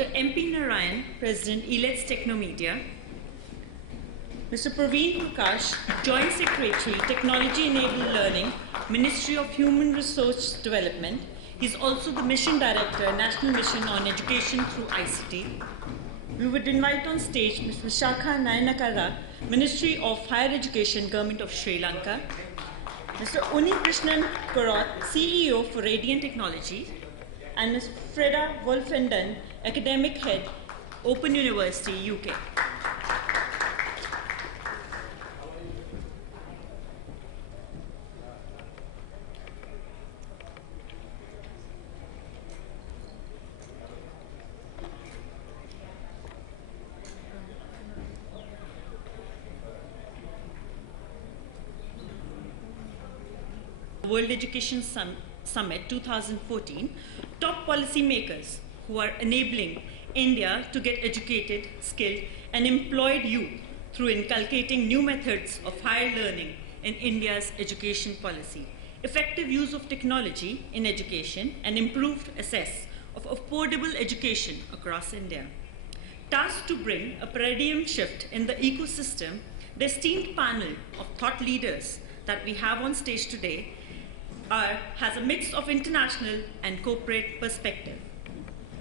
Dr. M.P. Narayan, President, ELETS Technomedia. Mr. Praveen Prakash, Joint Secretary, Technology-Enabled Learning, Ministry of Human Resource Development. He's also the Mission Director, National Mission on Education through ICT. We would invite on stage Ms. Vishakha Nayanakara, Ministry of Higher Education, Government of Sri Lanka. Mr. Uni Krishnan Korot, CEO for Radiant Technology. And Ms. Freda Wolfenden, Academic Head, Open University, UK. World Education Summit 2014, top policy makers who are enabling India to get educated, skilled, and employed youth through inculcating new methods of higher learning in India's education policy, effective use of technology in education, and improved access of affordable education across India. Tasked to bring a paradigm shift in the ecosystem, the esteemed panel of thought leaders that we have on stage today has a mix of international and corporate perspective.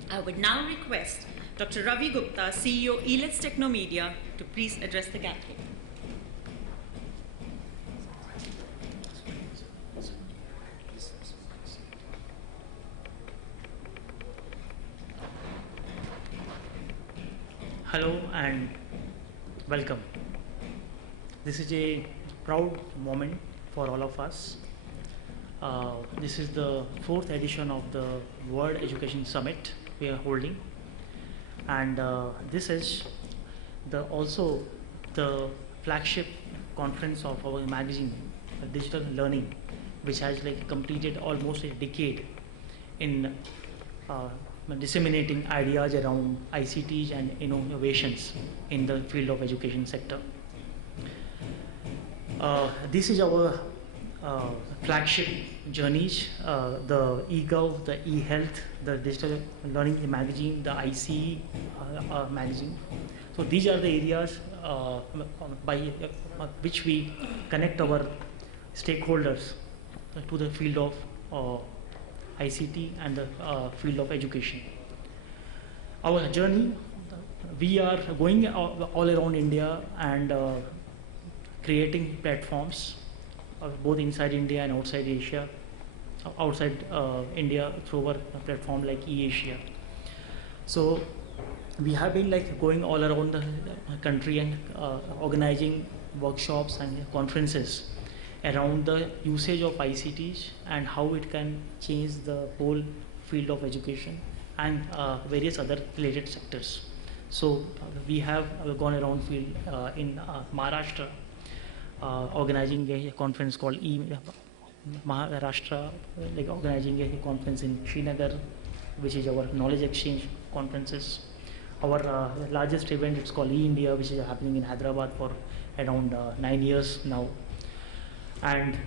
I would now request Dr. Ravi Gupta, CEO, ELETS Technomedia, to please address the gathering. Hello and welcome. This is a proud moment for all of us. This is the 4th edition of the World Education Summit we are holding, and this is also the flagship conference of our magazine, Digital Learning, which has completed almost a decade in disseminating ideas around ICTs and innovations in the field of education sector. This is our flagship journeys, the eGov, the eHealth, the Digital Learning magazine, the ICE magazine. So these are the areas by which we connect our stakeholders to the field of ICT and the field of education. Our journey, we are going all around India and creating platforms both inside India and outside Asia, outside India through our platform like eAsia. So we have been going all around the country and organizing workshops and conferences around the usage of ICTs and how it can change the whole field of education and various other related sectors. So we have gone around field in Maharashtra, organizing a conference called Maharashtra, organizing a conference in Srinagar, which is our knowledge exchange conferences. Our largest event, it's called eIndia, which is happening in Hyderabad for around 9 years now. And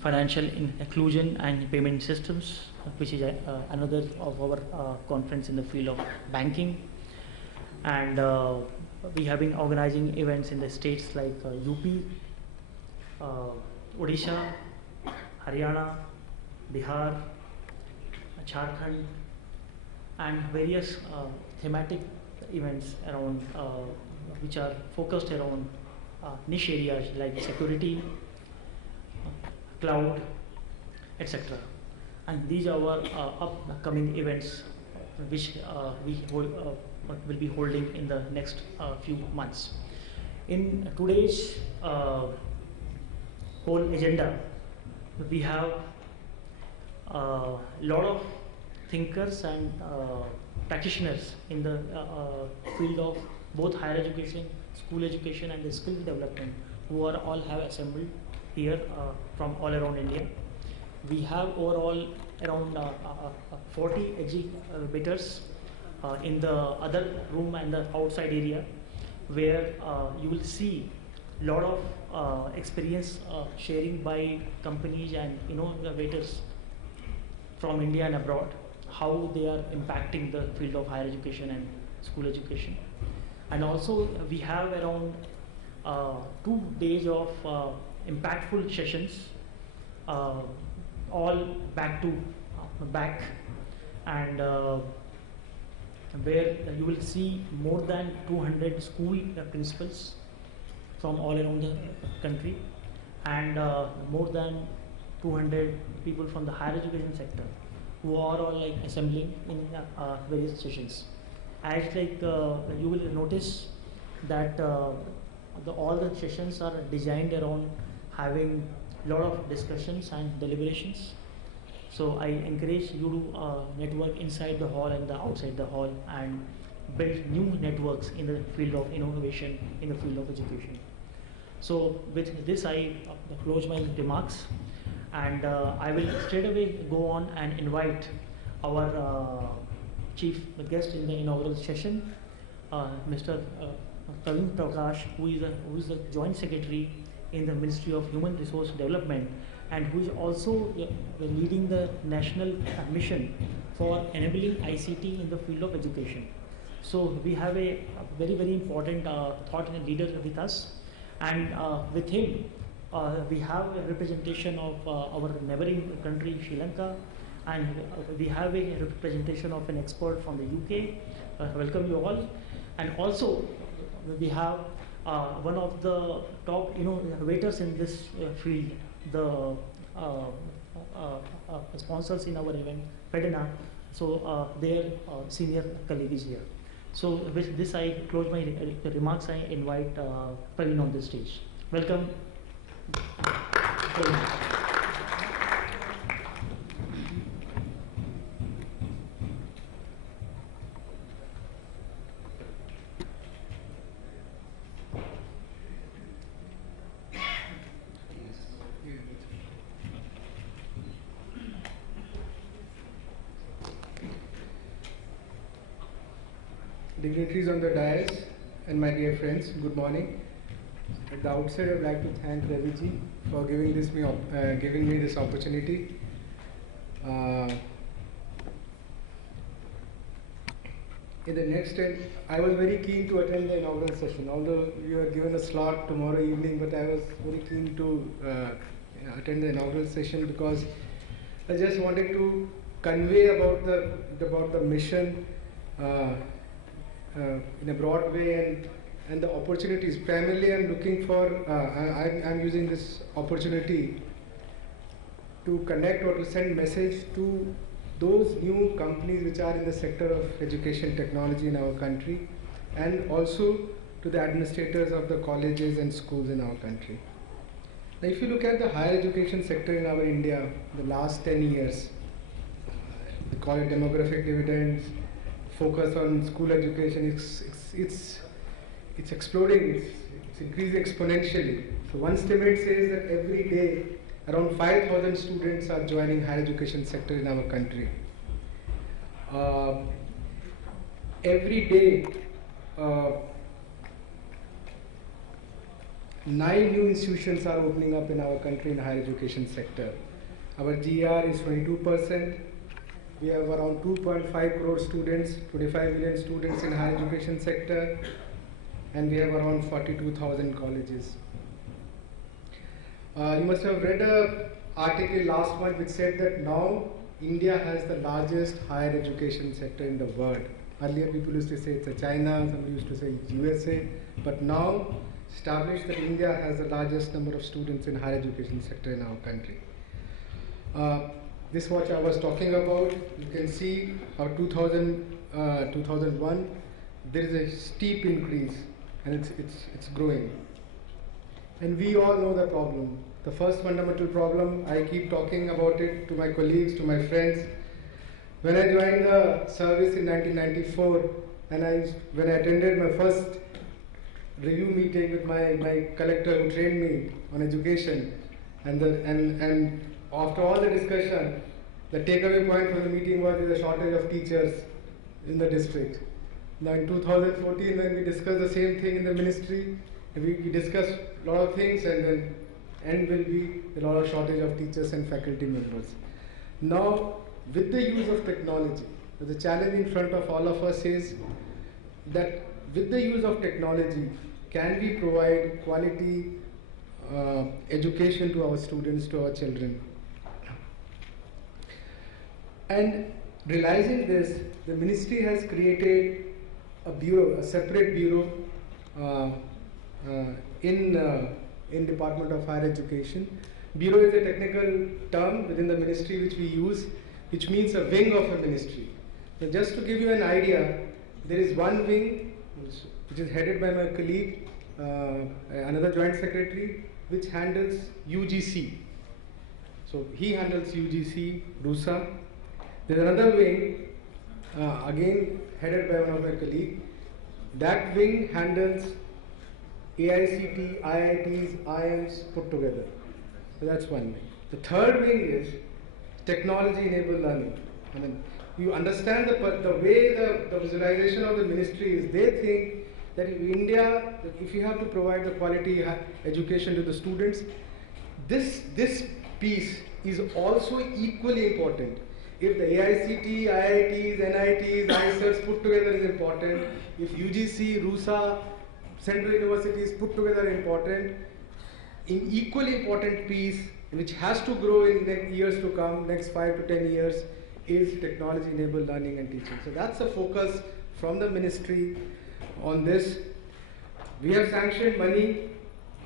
financial inclusion and payment systems, which is another of our conference in the field of banking. And we have been organizing events in the states like UP, Odisha, Haryana, Bihar, Jharkhand, and various thematic events around which are focused around niche areas like security, cloud, etc. And these are our upcoming events which we will be holding in the next few months. In today's whole agenda, we have a lot of thinkers and practitioners in the field of both higher education, school education, and the skill development, who are all have assembled here from all around India. We have overall around 40 exhibitors in the other room and the outside area, where you will see a lot of experience sharing by companies and innovators from India and abroad, how they are impacting the field of higher education and school education. And also we have around 2 days of impactful sessions, all back to back, and where you will see more than 200 school principals from all around the country, and more than 200 people from the higher education sector who are all like assembling in various sessions. As like you will notice that all the sessions are designed around having a lot of discussions and deliberations. So I encourage you to network inside the hall and outside the hall and build new networks in the field of innovation, in the field of education. So with this I close my remarks, and I will straight away go on and invite our chief guest in the inaugural session, Mr. Praveen Prakash, who is the Joint Secretary in the Ministry of Human Resource Development, and who is also leading the national mission for enabling ICT in the field of education. So we have a very, very important thought leader with us, and with him we have a representation of our neighboring country Sri Lanka, and we have a representation of an expert from the UK. Welcome you all. And also we have one of the top innovators in this field, the sponsors in our event, Pedena. So their senior colleague is here. So with this I close my remarks. I invite Praveen on the stage. Welcome. Praveen. Dignitaries on the dais and my dear friends, good morning. At the outset, I would like to thank Raviji for giving me this opportunity. In the next 10, I was very keen to attend the inaugural session, although you are given a slot tomorrow evening, but I was very keen to attend the inaugural session because I just wanted to convey about the mission in a broad way and the opportunities. Primarily, I'm looking for, I'm using this opportunity to connect or to send message to those new companies which are in the sector of education technology in our country, and also to the administrators of the colleges and schools in our country. Now, if you look at the higher education sector in our India, the last 10 years, we call it demographic dividends, focus on school education, it's exploding, it's increasing exponentially. So one estimate says that every day around 5,000 students are joining higher education sector in our country. Every day 9 new institutions are opening up in our country in higher education sector. Our GR is 22%. We have around 2.5 crore students, 25 million students in higher education sector, and we have around 42,000 colleges. You must have read an article last month which said that now India has the largest higher education sector in the world. Earlier people used to say it's China, somebody used to say it's USA, but now established that India has the largest number of students in higher education sector in our country. This is what I was talking about. You can see our 2001, there is a steep increase, and it's growing. And we all know the problem. The first fundamental problem, I keep talking about it to my colleagues, to my friends. When I joined the service in 1994, and when I attended my first review meeting with my collector who trained me on education, and after all the discussion, the takeaway point from the meeting was the shortage of teachers in the district. Now in 2014, when we discussed the same thing in the ministry, we discussed a lot of things, and then end will be a lot of shortage of teachers and faculty members. Now with the use of technology. The challenge in front of all of us is that with the use of technology, can we provide quality education to our students, to our children? And realizing this, the ministry has created a bureau, a separate bureau in Department of Higher Education. Bureau is a technical term within the ministry which we use, which means a wing of a ministry. So just to give you an idea, there is one wing which is headed by my colleague, another joint secretary, which handles UGC. So he handles UGC, RUSA. There is another wing, again headed by one of my colleagues. That wing handles AICT, IITs, IIMs put together. So that's one wing. The third wing is technology-enabled learning. I mean, you understand the way the visualization of the ministry is. They think that in India, if you have to provide the quality education to the students, this piece is also equally important. If the AICT, IITs, NITs, ISERs put together is important, if UGC, RUSA, central universities put together is important, an equally important piece which has to grow in the years to come, next 5 to 10 years, is technology-enabled learning and teaching. So that's the focus from the ministry on this. We have sanctioned money,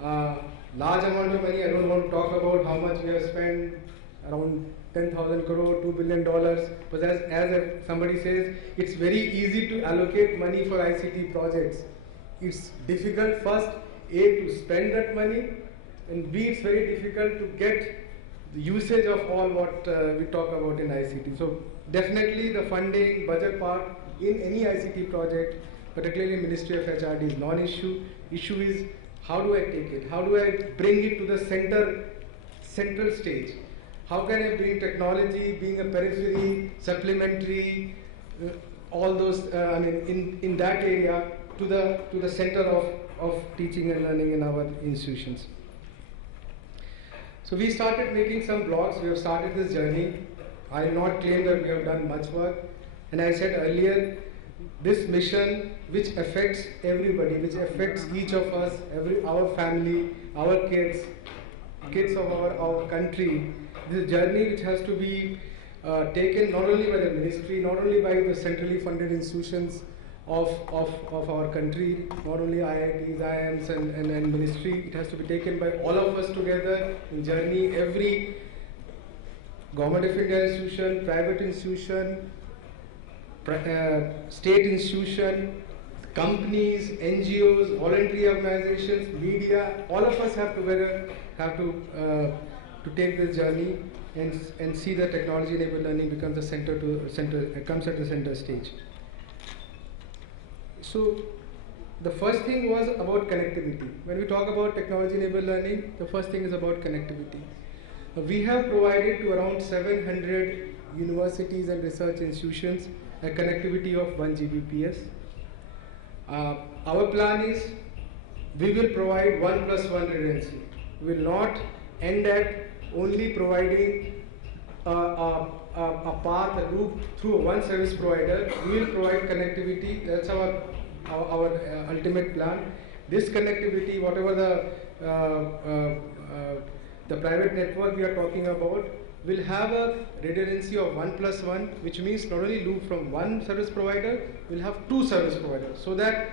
large amount of money. I don't want to talk about how much we have spent, around 10,000 crore, $2 billion. But as somebody says, it's very easy to allocate money for ICT projects. It's difficult first, A, to spend that money, and B, it's very difficult to get the usage of all what we talk about in ICT. So definitely the funding, budget part in any ICT project, particularly Ministry of HRD, is non-issue. Issue is how do I take it? How do I bring it to the central stage? How can I bring technology, being a periphery, supplementary, all those, in that area to the center of teaching and learning in our institutions. So we started making some blogs. We have started this journey. I will not claim that we have done much work. And I said earlier, this mission which affects everybody, which affects each of us, our family, our kids of our country, this journey which has to be taken not only by the ministry, not only by the centrally funded institutions of our country, not only IITs, IIMs and ministry, it has to be taken by all of us together in journey. Every government of India institution, private institution, state institution, companies, NGOs, voluntary organizations, media, all of us have to take this journey and see that technology-enabled learning becomes comes at the center stage. So the first thing was about connectivity. When we talk about technology-enabled learning, the first thing is about connectivity. We have provided to around 700 universities and research institutions a connectivity of 1 Gbps. Our plan is we will provide 1+1 redundancy. We will not end at only providing a path, a loop through one service provider. We will provide connectivity. That's our ultimate plan. This connectivity, whatever the private network we are talking about, will have a redundancy of 1+1, which means not only loop from one service provider, we'll have two service providers, so that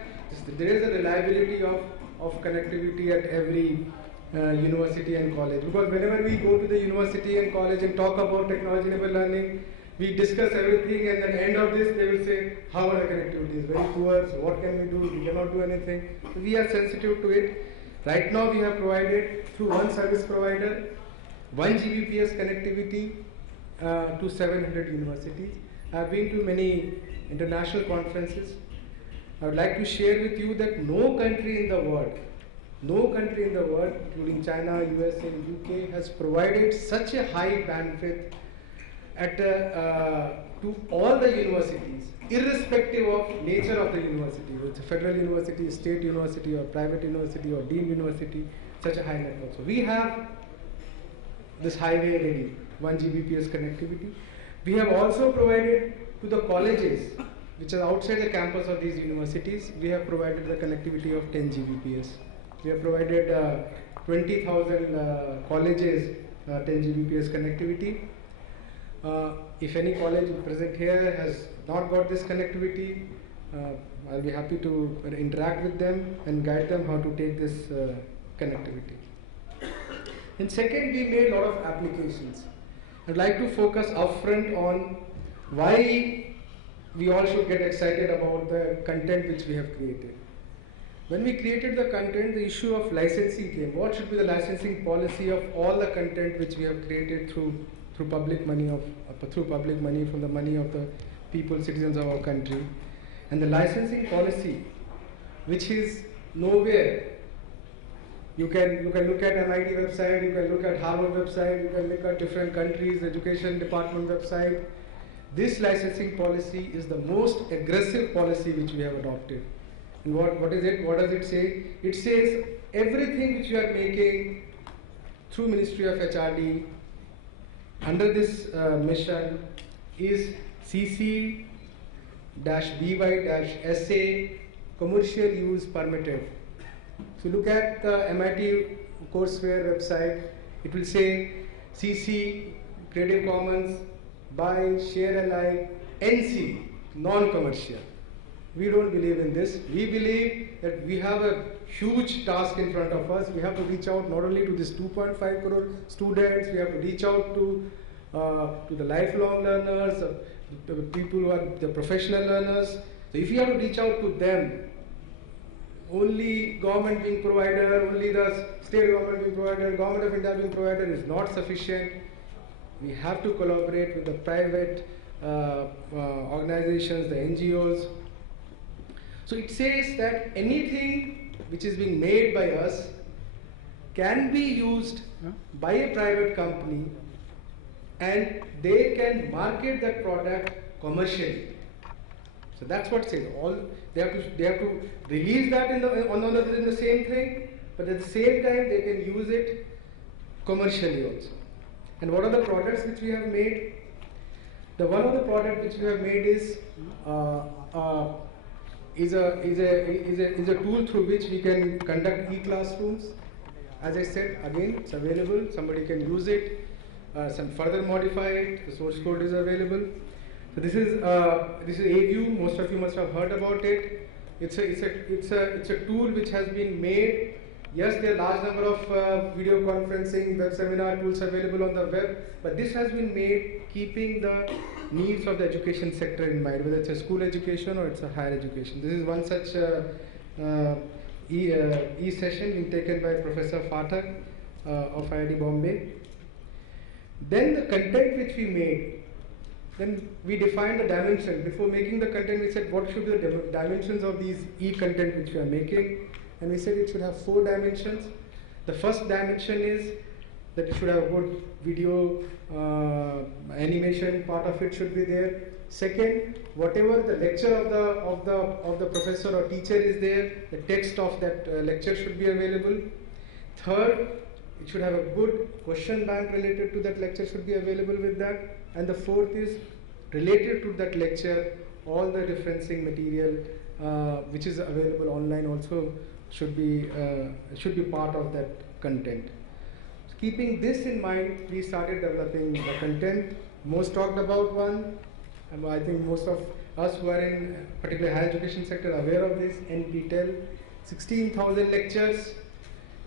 there is a reliability of connectivity at every university and college. Because whenever we go to the university and college and talk about technology-enabled learning, we discuss everything, and at the end of this they will say, how are the connectivity is very poor, so what can we do? We cannot do anything. So we are sensitive to it. Right now we have provided through one service provider 1 Gbps connectivity to 700 universities. I have been to many international conferences. I would like to share with you that no country in the world, including China, US and UK, has provided such a high bandwidth to all the universities, irrespective of nature of the university, whether it's a federal university, state university or private university or deemed university, such a high network. So we have this highway ready, 1 Gbps connectivity. We have also provided to the colleges, which are outside the campus of these universities, we have provided the connectivity of 10 Gbps. We have provided 20,000 colleges 10 Gbps connectivity. If any college present here has not got this connectivity, I'll be happy to interact with them and guide them how to take this connectivity. And second, we made a lot of applications. I'd like to focus upfront on why we all should get excited about the content which we have created. When we created the content, the issue of licensing came. What should be the licensing policy of all the content which we have created through public money from the money of the people, citizens of our country? And the licensing policy, which is nowhere. You can look at MIT website, you can look at Harvard website, you can look at different countries, education department website. This licensing policy is the most aggressive policy which we have adopted. And what is it? What does it say? It says everything which you are making through Ministry of HRD under this mission is CC-BY-SA commercial use permitted. So look at the MIT courseware website. It will say CC Creative Commons by share alike NC non-commercial. We don't believe in this. We believe that we have a huge task in front of us. We have to reach out not only to this 2.5 crore students, we have to reach out to the lifelong learners, the people who are the professional learners. So if you have to reach out to them, only government being provider, only the state government being provider, government of India being provider is not sufficient. We have to collaborate with the private organizations, the NGOs. So it says that anything which is being made by us can be used by a private company and they can market that product commercially. So that's what it says. They have to release that in the same thing, but at the same time they can use it commercially also. And what are the products which we have made? One of the products which we have made is a tool through which we can conduct e-classrooms. As I said, again, it's available. Somebody can use it, some further modify it. The source code is available. So this is AView. Most of you must have heard about it. It's a tool which has been made. Yes, there are large number of video conferencing, web seminar tools available on the web, but this has been made keeping the needs of the education sector in mind, whether it's a school education or it's a higher education. This is one such e-session being taken by Professor Phatak of IIT Bombay. Then the content which we made, then we defined the dimension. Before making the content, we said what should be the dimensions of these e-content which we are making. And we said it should have 4 dimensions. The first dimension is that it should have good video, animation part of it should be there. Second, whatever the lecture of the professor or teacher is there, the text of that lecture should be available. Third, it should have a good question bank related to that lecture should be available with that. And the fourth is related to that lecture, all the referencing material which is available online also should be part of that content. So keeping this in mind, we started developing the content. Most talked about one, and I think most of us who are in particularly higher education sector are aware of this. NPTEL, 16,000 lectures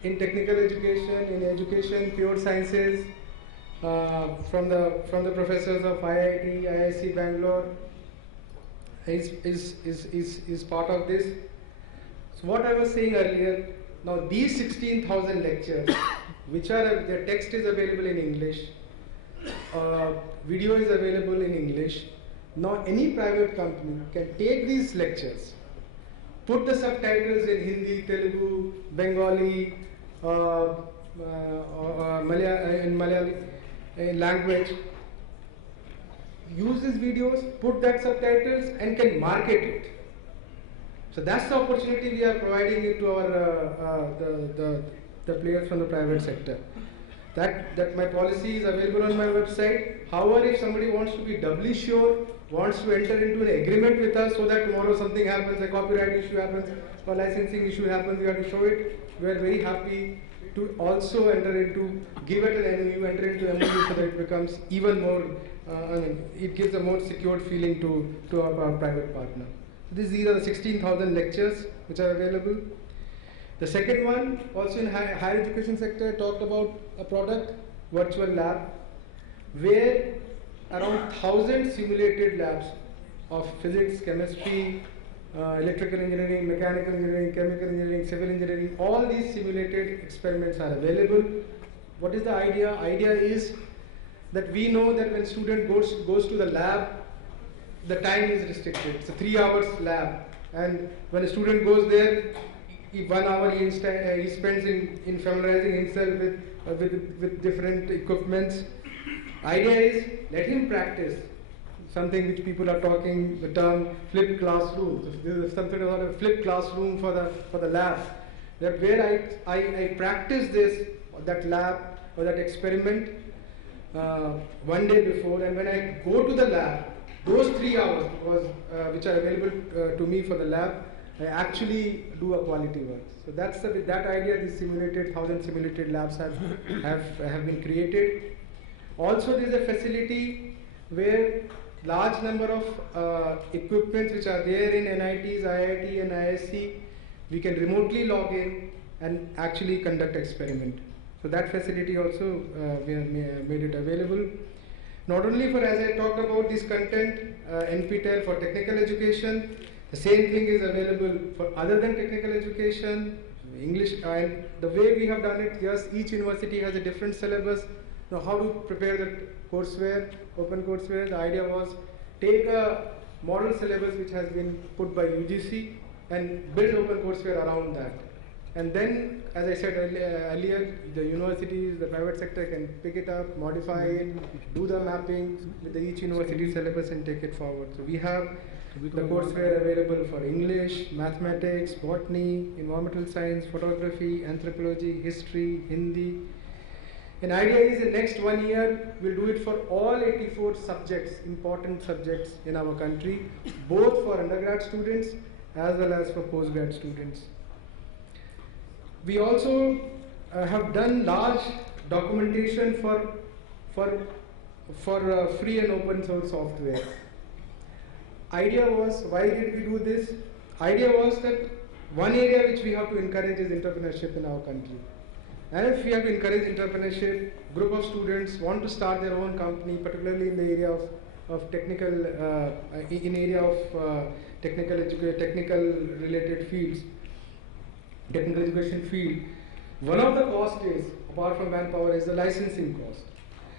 in technical education, in education, pure sciences, from the professors of IIT, IIC Bangalore is part of this. So what I was saying earlier, now these 16,000 lectures, which are their text is available in English, video is available in English. Now any private company can take these lectures, put the subtitles in Hindi, Telugu, Bengali, Malayali language, use these videos, put that subtitles and can market it. So that's the opportunity we are providing it to our the players from the private sector. That my policy is available on my website. However, if somebody wants to be doubly sure, wants to enter into an agreement with us so that tomorrow something happens, a copyright issue happens, or licensing issue happens, we have to show it. We are very happy to also give it an MOU, enter into MOU so that it becomes even more, it gives a more secured feeling to our private partner. These are the 16,000 lectures which are available. The second one, also in higher education sector, talked about a product, virtual lab, where around 1,000 simulated labs of physics, chemistry, electrical engineering, mechanical engineering, chemical engineering, civil engineering, all these simulated experiments are available. What is the idea? Idea is that we know that when student goes to the lab, the time is restricted. It's a 3 hours lab, and when a student goes there, 1 hour he spends in familiarizing himself with different equipments. Idea is let him practice something which people are talking the term flipped classroom. So this is something about a flipped classroom for the lab. That where I practice that lab or that experiment one day before, and when I go to the lab, those 3 hours which are available to me for the lab, I actually do a quality work. So that's with that idea, these 1,000 simulated labs have been created. Also, there is a facility where large number of equipments which are there in NITs, IIT and ISC, we can remotely log in and actually conduct experiment. So that facility also we have made it available. Not only for, as I talked about this content, NPTEL for technical education, the same thing is available for other than technical education, English, and the way we have done it, yes, each university has a different syllabus. Now how to prepare the courseware, open courseware, the idea was take a model syllabus which has been put by UGC and build open courseware around that. And then, as I said earlier, the universities, the private sector can pick it up, modify it, do the mapping with each university syllabus and take it forward. So we have the courseware available for English, mathematics, botany, environmental science, photography, anthropology, history, Hindi. An idea is in next 1 year, we'll do it for all 84 subjects, important subjects in our country, both for undergrad students as well as for postgrad students. We also have done large documentation for free and open source software. Idea was, why did we do this? Idea was that one area which we have to encourage is entrepreneurship in our country. And if we have to encourage entrepreneurship, group of students want to start their own company, particularly in the area of technical, technical related fields, technical education field. One of the costs is, apart from manpower, is the licensing cost.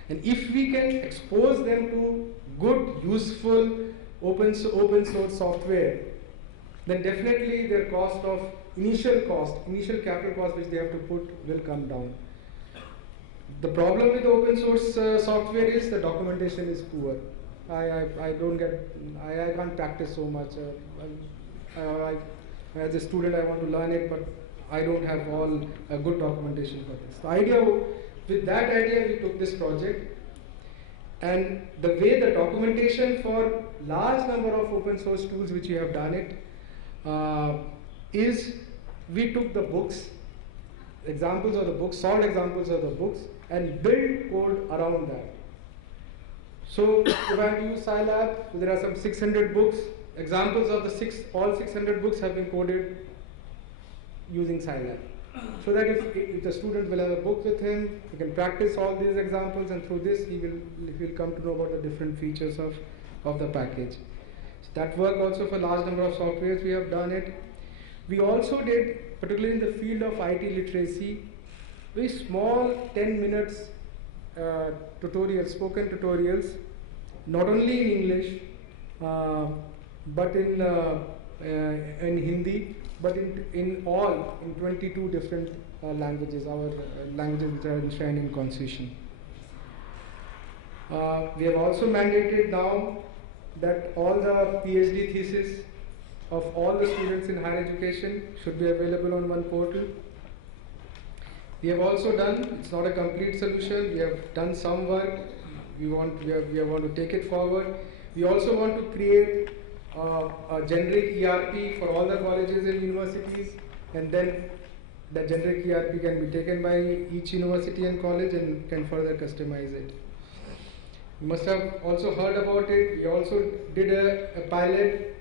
And if we can expose them to good, useful, open source software, then definitely their initial capital cost which they have to put will come down. The problem with open source software is the documentation is poor. I can't practice so much. As a student, I want to learn it, but I don't have all good documentation for this. With that idea, we took this project, and the way the documentation for large number of open source tools which we have done it is we took the books, examples of the books, solved examples of the books, and build code around that. So if I use Scilab, there are some 600 books. Examples of all 600 books have been coded using Scilab. So that if the student will have a book with him, he can practice all these examples, and through this he will come to know about the different features of the package. So that work also for large number of softwares we have done it. We also did, particularly in the field of IT literacy, very small 10 minutes tutorials, spoken tutorials, not only in English, but in Hindi, but in 22 different languages, our languages which are enshrined in Constitution. We have also mandated now that all the PhD thesis of all the students in higher education should be available on one portal. We have also done, it's not a complete solution, we have done some work, we want to take it forward. We also want to create a generic ERP for all the colleges and universities, and then the generic ERP can be taken by each university and college and can further customize it. You must have also heard about it. We also did a pilot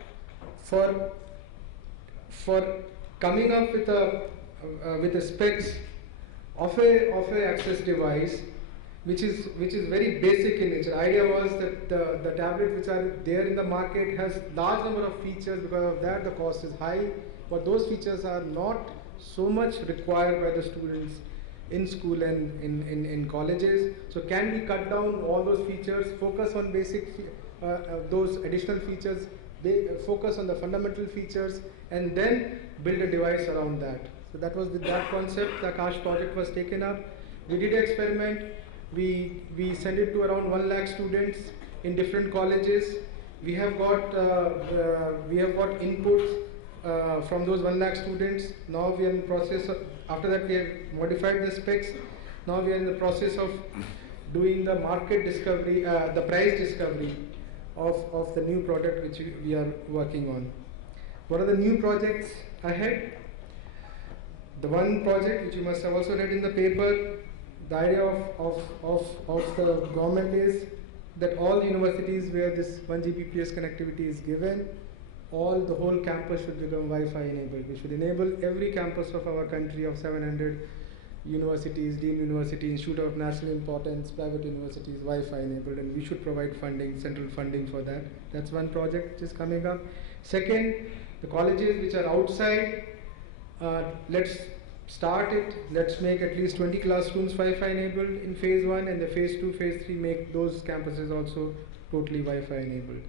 for coming up with a specs of a access device which is very basic in nature. The idea was that the tablets which are there in the market has large number of features. Because of that the cost is high, but those features are not so much required by the students in school and in colleges. So can we cut down all those features, focus on basic those additional features, focus on the fundamental features, and then build a device around that. So that was with that concept the Akash project was taken up. We did an experiment. We sent it to around 1 lakh students in different colleges. We have got inputs from those 1 lakh students. Now we are in the process of, after that we have modified the specs. Now we are in the process of doing the market discovery, the price discovery of the new product which we are working on. What are the new projects ahead? The one project which you must have also read in the paper, the idea of the government is that all universities where this 1 Gbps connectivity is given, the whole campus should become Wi-Fi enabled. We should enable every campus of our country of 700 universities, deemed university, institute of national importance, private universities, Wi-Fi enabled, and we should provide funding, central funding for that. That's one project which is coming up. Second, the colleges which are outside, let's start it. Let's make at least 20 classrooms Wi-Fi enabled in phase 1, and the phase 2, phase 3 make those campuses also totally Wi-Fi enabled.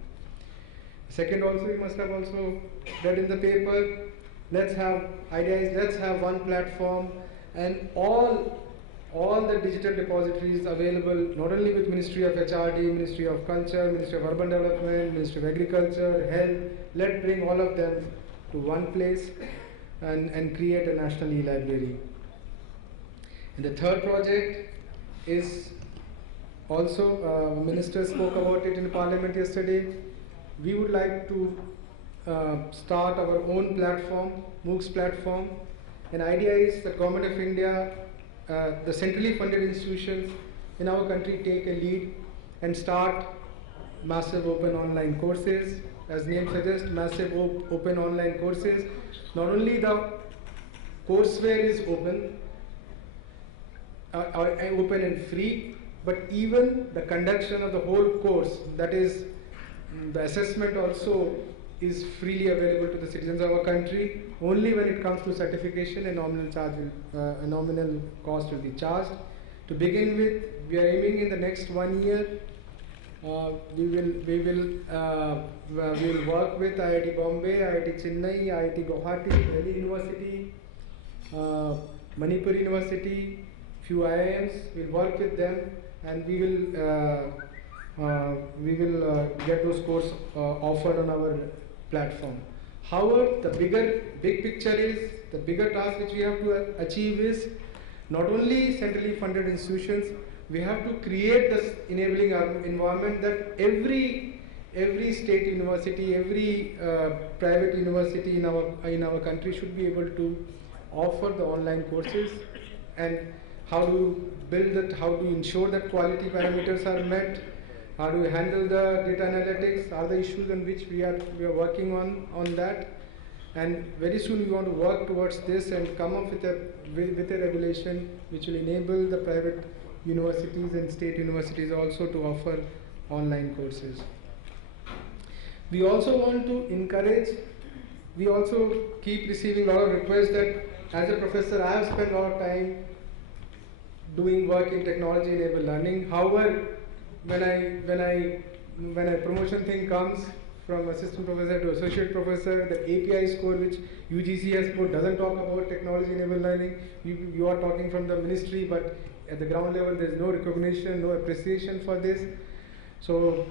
Second, also you must have also read in the paper, let's have one platform and all the digital depositories available, not only with Ministry of HRD, Ministry of Culture, Ministry of Urban Development, Ministry of Agriculture, Health. Let's bring all of them to one place and create a national e-library. And the third project is also, Minister spoke about it in Parliament yesterday. We would like to start our own platform, MOOCs platform. An idea is the Government of India, the centrally funded institutions in our country take a lead and start massive open online courses. As name suggests, massive open online courses. Not only the courseware is open and free, but even the conduction of the whole course, that is the assessment also, is freely available to the citizens of our country. Only when it comes to certification, a nominal cost will be charged. To begin with, we are aiming in the next 1 year. We will work with IIT Bombay, IIT Chennai, IIT Guwahati, Delhi University, Manipur University, few IIMs. We'll work with them, and we will get those courses offered on our platform. However, the big picture is, the bigger task which we have to achieve is not only centrally funded institutions, we have to create this enabling environment that every state university, every private university in our country should be able to offer the online courses. And how to build that, how to ensure that quality parameters are met, how do we handle the data analytics, are the issues on which we are working on that. And very soon we want to work towards this and come up with a regulation which will enable the private universities and state universities also to offer online courses. We also want to encourage, we also keep receiving a lot of requests that as a professor I have spent a lot of time doing work in technology enabled learning. However, when a promotion thing comes from assistant professor to associate professor, the API score which UGC has put doesn't talk about technology enabled learning. You are talking from the ministry, but at the ground level there is no recognition, no appreciation for this. So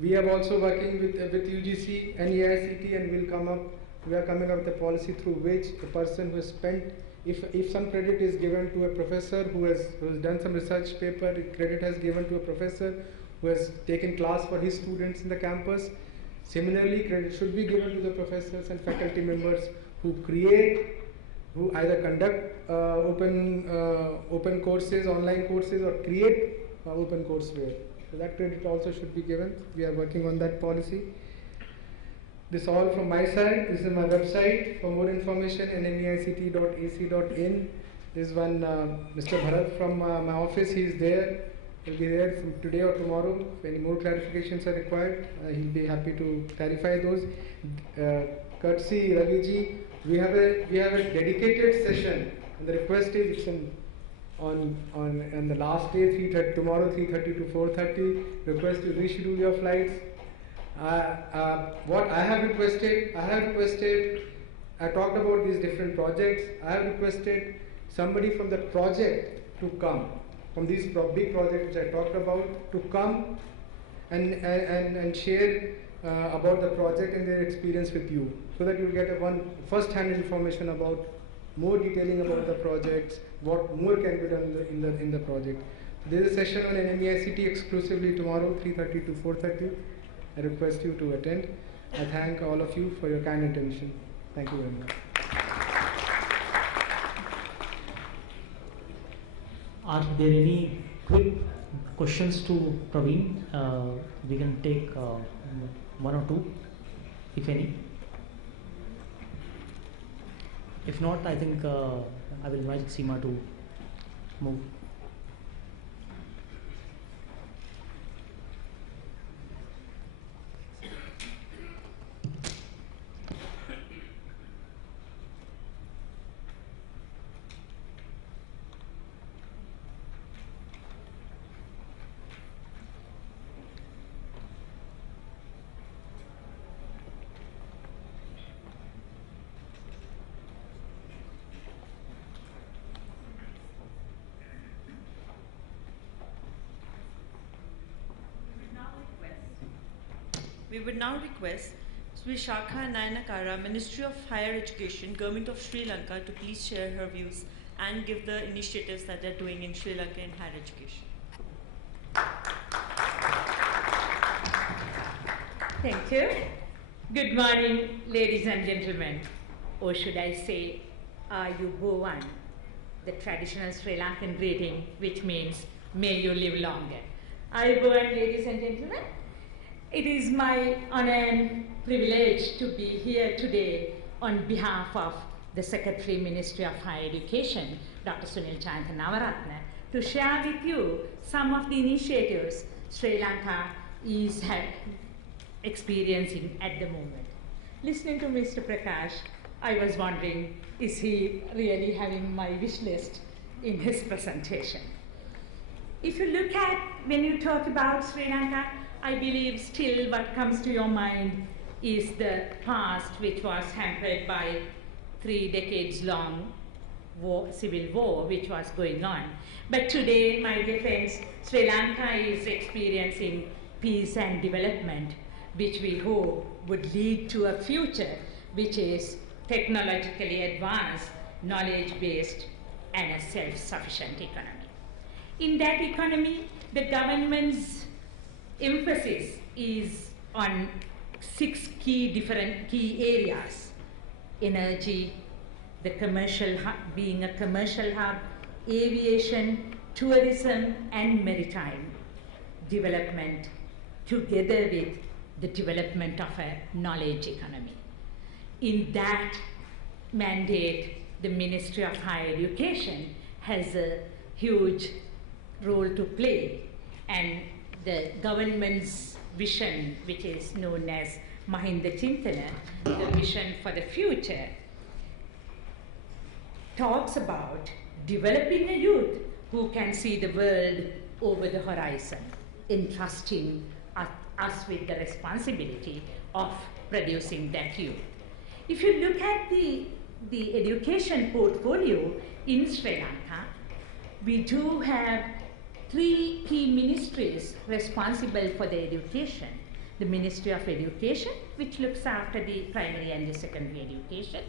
we are also working with UGC and AICT, and we are coming up with a policy through which a person who has spent if some credit is given to a professor who has done some research paper, credit has given to a professor who has taken class for his students in the campus. Similarly, credit should be given to the professors and faculty members who either conduct open courses, online courses, or create open courseware. So that credit also should be given. We are working on that policy. This all from my side. This is my website. For more information, nmeict.ac.in. This is one Mr. Bharat from my office. He is there. He'll be there from today or tomorrow. If any more clarifications are required, he'll be happy to clarify those. Courtesy Ravi ji, we have a dedicated session, and the request is it's on the last day, tomorrow 3:30 to 4:30. Request to reschedule your flights. What I have requested, I talked about these different projects. I have requested somebody from the project to come, from these big projects which I talked about, to come and share about the project and their experience with you, so that you will get first-hand information about more detailing about the projects, what more can be done in the project. There is a session on NMEICT exclusively tomorrow, 3:30 to 4:30. I request you to attend. I thank all of you for your kind attention. Thank you very much. Are there any quick questions to Praveen? We can take one or two, if any. If not, I think I will invite Seema to move. We would now request Sri Shakha Nayanakara, Ministry of Higher Education, Government of Sri Lanka, to please share her views and give the initiatives that they're doing in Sri Lanka in higher education. Thank you. Good morning, ladies and gentlemen. Or should I say, Ayubowan, the traditional Sri Lankan greeting, which means, may you live longer. Ayubowan, ladies and gentlemen. It is my honor and privilege to be here today on behalf of the Secretary, Ministry of Higher Education, Dr. Sunil Chayantha Navaratna, to share with you some of the initiatives Sri Lanka is experiencing at the moment. Listening to Mr. Prakash, I was wondering, is he really having my wish list in his presentation? If you look at, when you talk about Sri Lanka, I believe still what comes to your mind is the past, which was hampered by 3 decades long civil war which was going on. But today, my dear friends, Sri Lanka is experiencing peace and development, which we hope would lead to a future which is technologically advanced, knowledge-based, and a self-sufficient economy. In that economy, the government's emphasis is on 6 different key areas: energy, the commercial hub, being a commercial hub, aviation, tourism, and maritime development, together with the development of a knowledge economy. In that mandate, the Ministry of Higher Education has a huge role to play, and the government's vision, which is known as Mahinda Chintana, the vision for the future, talks about developing a youth who can see the world over the horizon, entrusting us with the responsibility of producing that youth. If you look at the education portfolio in Sri Lanka, we do have 3 key ministries responsible for the education. The Ministry of Education, which looks after the primary and the secondary education.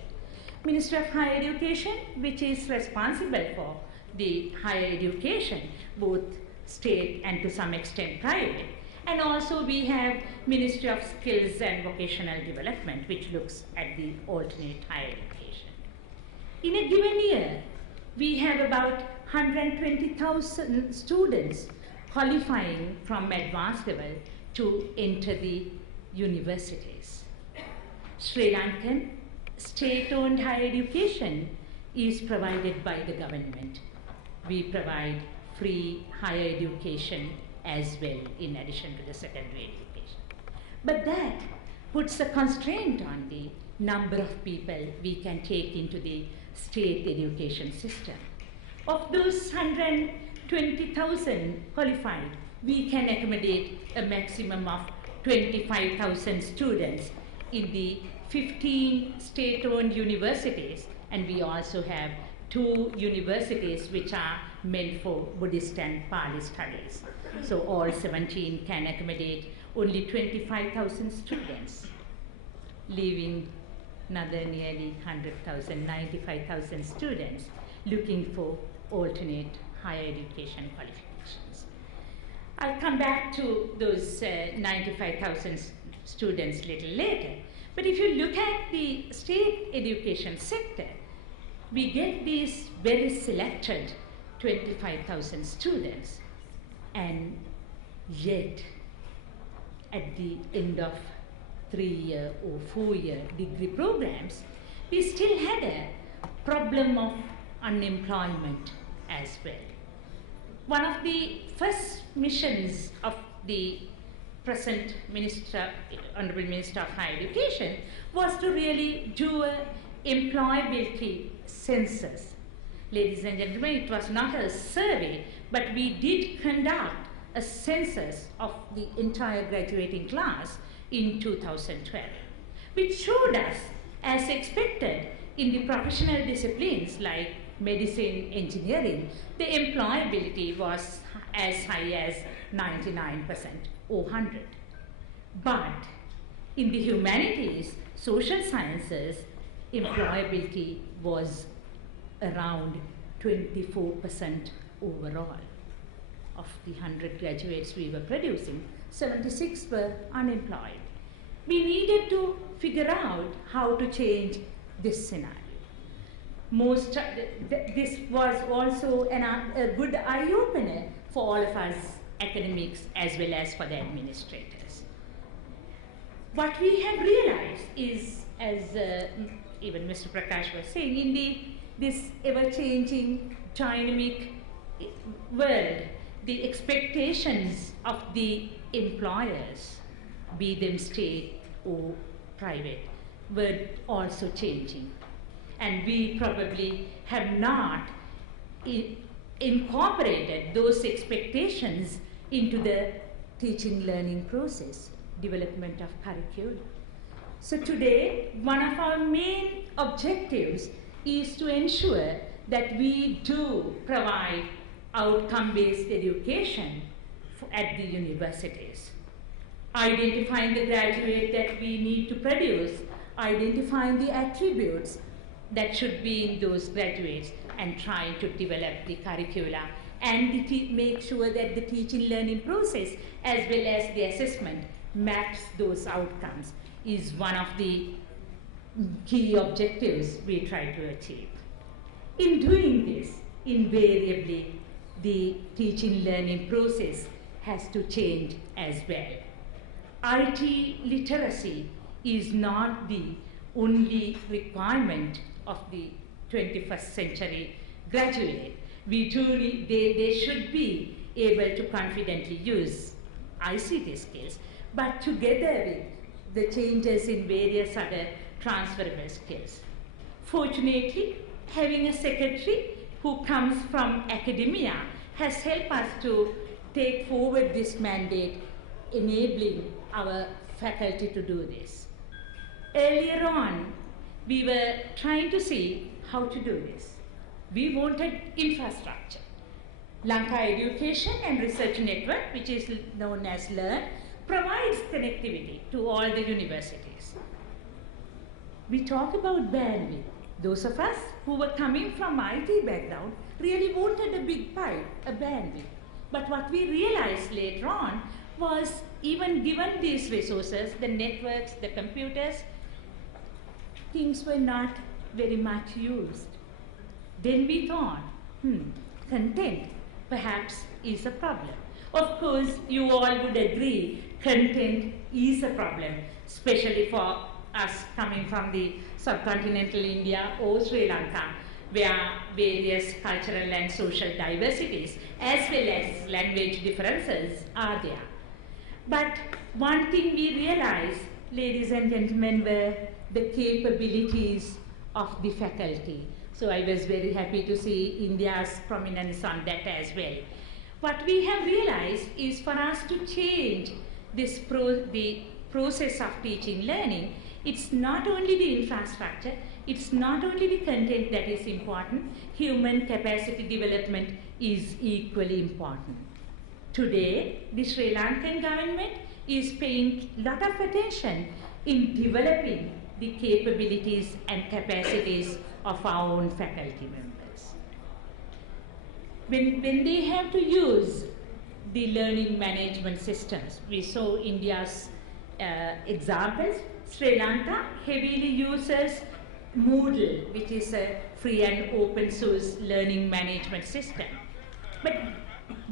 Ministry of Higher Education, which is responsible for the higher education, both state and to some extent private. And also we have Ministry of Skills and Vocational Development, which looks at the alternate higher education. In a given year, we have about 120,000 students qualifying from advanced level to enter the universities. Sri Lankan state-owned higher education is provided by the government. We provide free higher education as well in addition to the secondary education. But that puts a constraint on the number of people we can take into the state education system. Of those 120,000 qualified, we can accommodate a maximum of 25,000 students in the 15 state-owned universities, and we also have 2 universities which are meant for Buddhist and Pali studies. So all 17 can accommodate only 25,000 students, leaving another nearly 100,000, 95,000 students looking for alternate higher education qualifications. I'll come back to those 95,000 students a little later. But if you look at the state education sector, we get these very selected 25,000 students, and yet at the end of 3-year or 4-year degree programs, we still had a problem of unemployment as well. One of the first missions of the present Minister, Honorable Minister of Higher Education, was to really do an employability census. Ladies and gentlemen, it was not a survey, but we did conduct a census of the entire graduating class in 2012, which showed us, as expected, in the professional disciplines like medicine, engineering, the employability was as high as 99% or 100. But in the humanities, social sciences, employability was around 24% overall. Of the 100 graduates we were producing, 76 were unemployed. We needed to figure out how to change this scenario. This was also a good eye-opener for all of us academics as well as for the administrators. What we have realized is, as even Mr. Prakash was saying, in this ever-changing, dynamic world, the expectations of the employers, be them state or private, were also changing. And we probably have not incorporated those expectations into the teaching learning process, development of curriculum. So today, one of our main objectives is to ensure that we do provide outcome-based education at the universities. Identifying the graduate that we need to produce, identifying the attributes that should be in those graduates, and trying to develop the curricula and make sure that the teaching learning process as well as the assessment maps those outcomes is one of the key objectives we try to achieve. In doing this, invariably, the teaching learning process has to change as well. IT literacy is not the only requirement of the 21st century graduate. They should be able to confidently use ICT skills, but together with the changes in various other transferable skills. Fortunately, having a secretary who comes from academia has helped us to take forward this mandate, enabling our faculty to do this. Earlier on, we were trying to see how to do this. We wanted infrastructure. Lanka Education and Research Network, which is known as LEARN, provides connectivity to all the universities. We talk about bandwidth. Those of us who were coming from IT background really wanted a big pipe, a bandwidth. But what we realized later on was, even given these resources, the networks, the computers, things were not very much used. Then we thought, content perhaps is a problem. Of course, you all would agree, content is a problem, especially for us coming from the subcontinental India or Sri Lanka, where various cultural and social diversities as well as language differences are there. But one thing we realized, ladies and gentlemen, were the capabilities of the faculty. So I was very happy to see India's prominence on that as well. What we have realized is, for us to change this the process of teaching learning, it's not only the infrastructure, it's not only the content that is important, human capacity development is equally important. Today, the Sri Lankan government is paying a lot of attention in developing the capabilities and capacities of our own faculty members. When they have to use the learning management systems, we saw India's examples. Sri Lanka heavily uses Moodle, which is a free and open source learning management system. But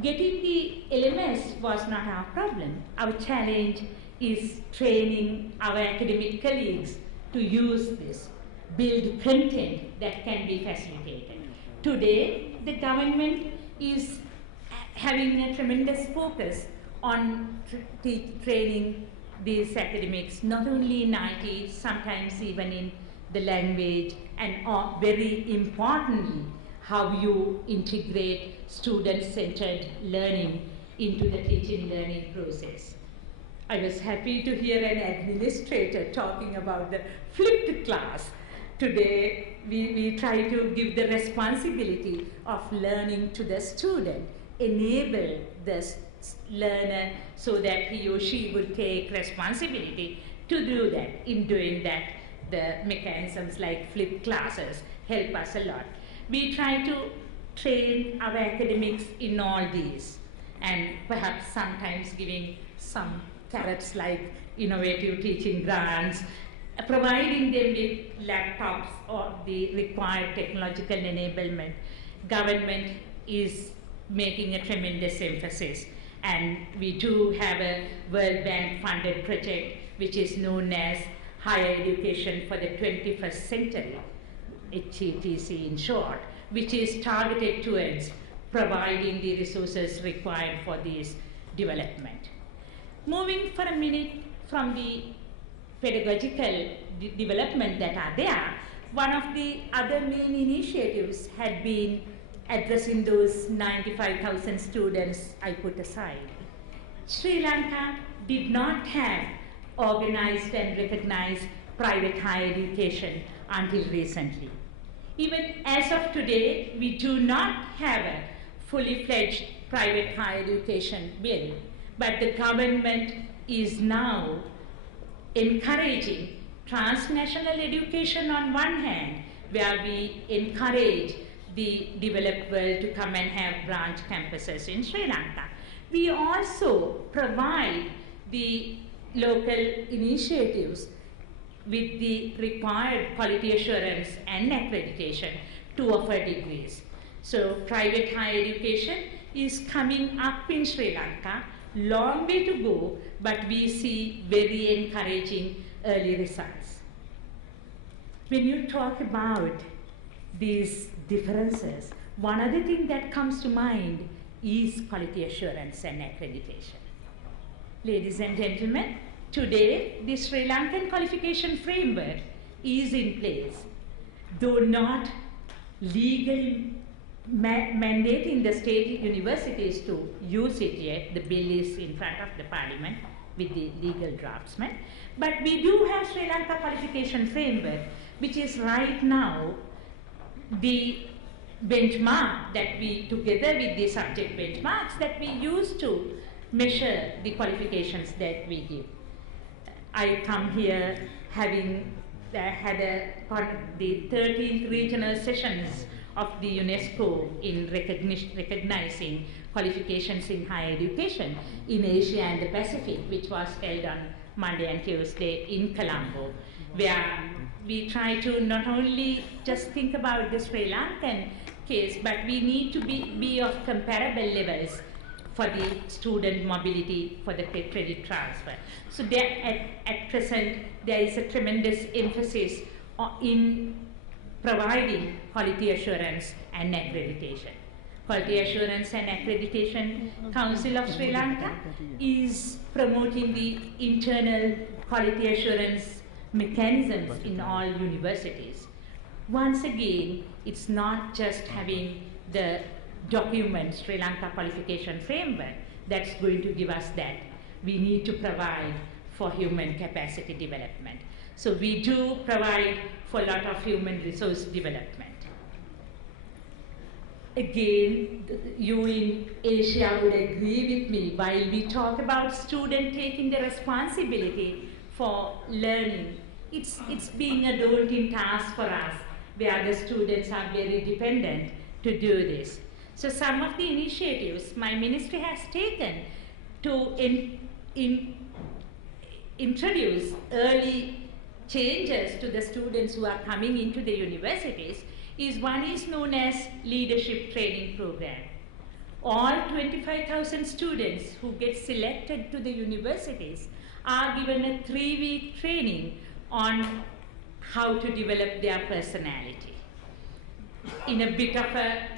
getting the LMS was not our problem. Our challenge is training our academic colleagues to use this, build content that can be facilitated. Today, the government is having a tremendous focus on training these academics, not only in IT, sometimes even in the language, and very importantly, how you integrate student-centered learning into the teaching learning process. I was happy to hear an administrator talking about the flipped class. Today, we try to give the responsibility of learning to the student, enable the learner so that he or she would take responsibility to do that. In doing that, the mechanisms like flipped classes help us a lot. We try to train our academics in all these, and perhaps sometimes giving some carrots like innovative teaching grants, providing them with laptops or the required technological enablement. Government is making a tremendous emphasis, and we do have a World Bank funded project which is known as Higher Education for the 21st Century, HETC in short, which is targeted towards providing the resources required for this development. Moving for a minute from the pedagogical development that are there, one of the other main initiatives had been addressing those 95,000 students I put aside. Sri Lanka did not have organized and recognized private higher education until recently. Even as of today, we do not have a fully fledged private higher education bill, but the government is now encouraging transnational education on one hand, where we encourage the developed world to come and have branch campuses in Sri Lanka. We also provide the local initiatives with the required quality assurance and accreditation to offer degrees. So private higher education is coming up in Sri Lanka, long way to go, but we see very encouraging early results. When you talk about these differences, one other thing that comes to mind is quality assurance and accreditation. Ladies and gentlemen, today the Sri Lankan qualification framework is in place, though not legally mandating the state universities to use it yet. The bill is in front of the parliament with the legal draftsman. But we do have Sri Lanka qualification framework, which is right now the benchmark that we, together with the subject benchmarks that we use to measure the qualifications that we give. I come here having had the 13th regional sessions of the UNESCO in recognizing qualifications in higher education in Asia and the Pacific, which was held on Monday and Tuesday in Colombo, where we try to not only just think about the Sri Lankan case, but we need to be of comparable levels for the student mobility, for the credit transfer. So there, at present, there is a tremendous emphasis in providing quality assurance and accreditation. Quality Assurance and Accreditation Council of Sri Lanka is promoting the internal quality assurance mechanisms in all universities. Once again, it's not just having the document, Sri Lanka Qualification Framework, that's going to give us that. We need to provide for human capacity development. So we do provide for a lot of human resource development. Again, you in Asia would agree with me, while we talk about students taking the responsibility for learning, it's being a daunting task for us, where the students are very dependent to do this. So some of the initiatives my ministry has taken to introduce early changes to the students who are coming into the universities is one is known as leadership training program. All 25,000 students who get selected to the universities are given a 3-week training on how to develop their personality. In a bit of a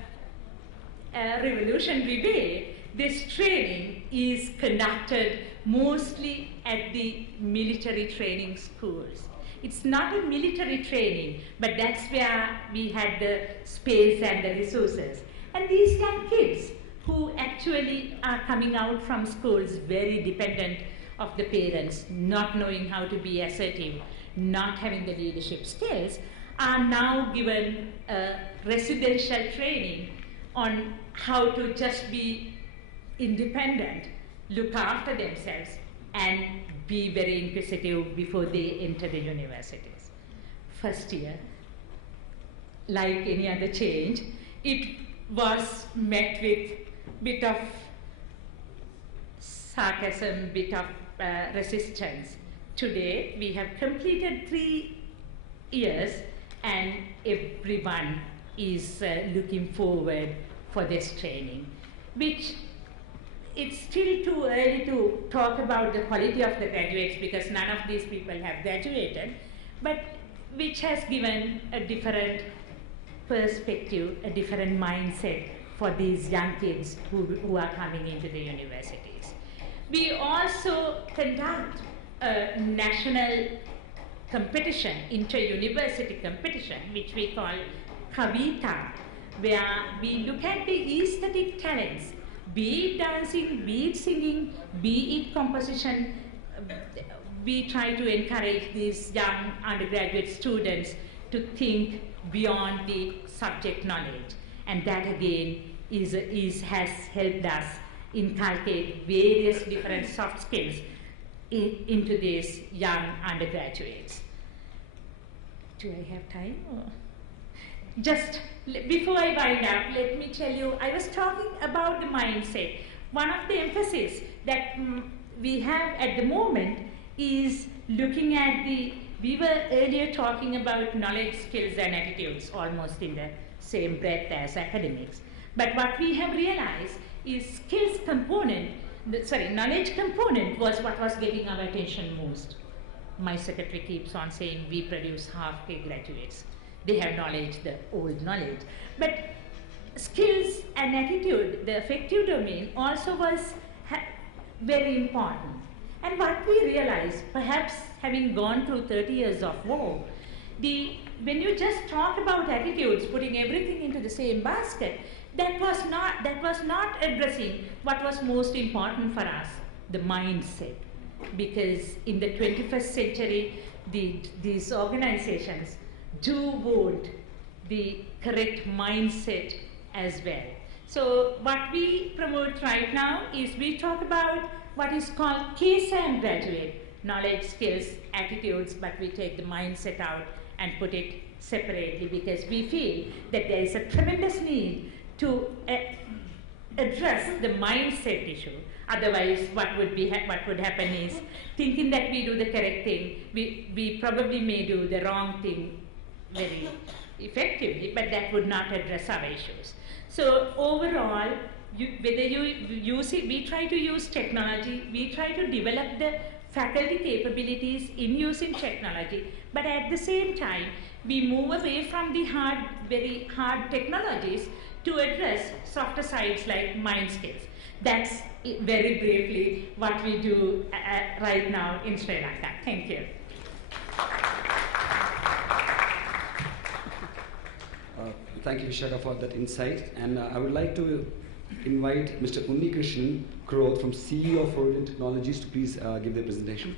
revolutionary way, this training is conducted mostly at the military training schools. It's not a military training, but that's where we had the space and the resources. And these young kids who actually are coming out from schools very dependent of the parents, not knowing how to be assertive, not having the leadership skills, are now given residential training on how to just be independent, look after themselves, and be very inquisitive before they enter the universities. First year, like any other change, it was met with bit of sarcasm, bit of resistance. Today, we have completed 3 years and everyone is looking forward for this training, which it's still too early to talk about the quality of the graduates because none of these people have graduated, but which has given a different perspective, a different mindset for these young kids who are coming into the universities. We also conduct a national competition, inter-university competition, which we call Kavita, where we look at the aesthetic talents, be it dancing, be it singing, be it composition. We try to encourage these young undergraduate students to think beyond the subject knowledge. And that again has helped us inculcate various different soft skills into these young undergraduates. Do I have time? Just before I wind up, let me tell you, I was talking about the mindset. One of the emphasis that we have at the moment is looking at we were earlier talking about knowledge, skills, and attitudes, almost in the same breath as academics. But what we have realized is skills component, knowledge component was what was getting our attention most. My secretary keeps on saying we produce half-pay graduates. They have knowledge, the old knowledge. But skills and attitude, the affective domain, also was very important. And what we realized, perhaps having gone through 30 years of war, when you just talk about attitudes, putting everything into the same basket, that was not addressing what was most important for us, the mindset. Because in the 21st century, these organizations do want the correct mindset as well. So what we promote right now is we talk about what is called KSAM graduate, knowledge, skills, attitudes, but we take the mindset out and put it separately because we feel that there is a tremendous need to address the mindset issue. Otherwise, what would happen is thinking that we do the correct thing, we probably may do the wrong thing very effectively, but that would not address our issues. So overall, we try to use technology, we try to develop the faculty capabilities in using technology, but at the same time, we move away from the very hard technologies to address softer sides like mind skills. That's very briefly what we do right now in Sri Lanka. Thank you. Thank you, Vishaka, for that insight. And I would like to invite Mr. Unnikrishnan Kroth from CEO of Freudian Technologies to please give their presentation.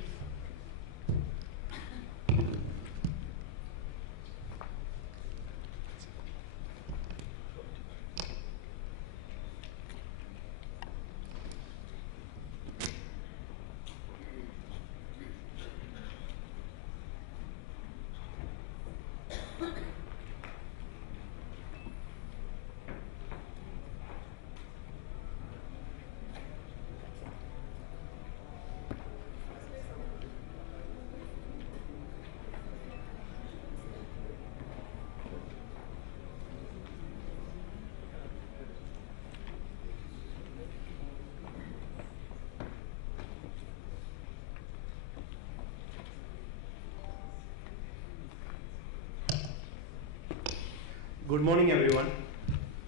Good morning, everyone.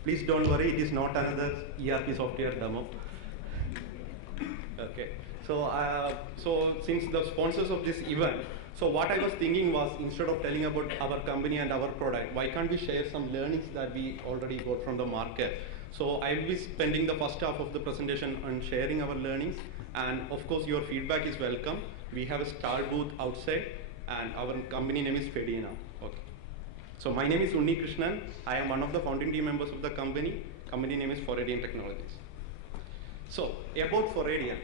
Please don't worry, it is not another ERP software demo. Okay. So since the sponsors of this event, so what I was thinking was, instead of telling about our company and our product, why can't we share some learnings that we already got from the market? So I will be spending the first half of the presentation on sharing our learnings, and of course your feedback is welcome. We have a star booth outside, and our company name is Fedina. Okay. So my name is Unnikrishnan. I am one of the founding team members of the company. Company name is Freudian Technologies. So about Freudian,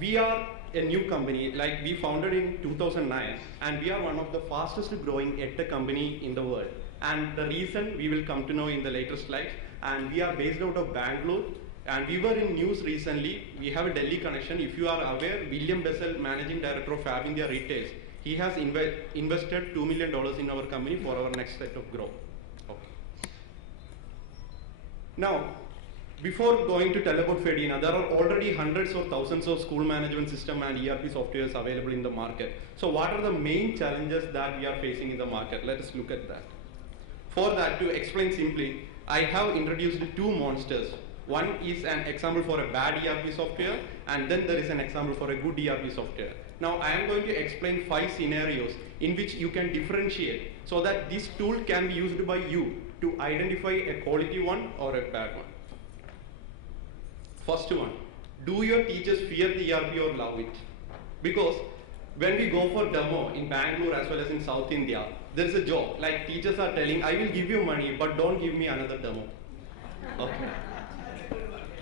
we are a new company. Like, we founded in 2009, and we are one of the fastest growing EdTech company in the world. And the reason we will come to know in the later slides. And we are based out of Bangalore. And we were in news recently. We have a Delhi connection. If you are aware, William Bessel, Managing Director of Fab India Retails, he has invested $2 million in our company for our next set of growth. Okay. Now, before going to tell about Fedina, there are already hundreds or thousands of school management system and ERP softwares available in the market. So what are the main challenges that we are facing in the market? Let us look at that. For that, to explain simply, I have introduced two monsters. One is an example for a bad ERP software, and then there is an example for a good ERP software. Now I am going to explain 5 scenarios in which you can differentiate so that this tool can be used by you to identify a quality one or a bad one. First one, do your teachers fear the ERP or love it? Because when we go for demo in Bangalore as well as in South India, there is a joke, like teachers are telling, I will give you money, but don't give me another demo. Okay.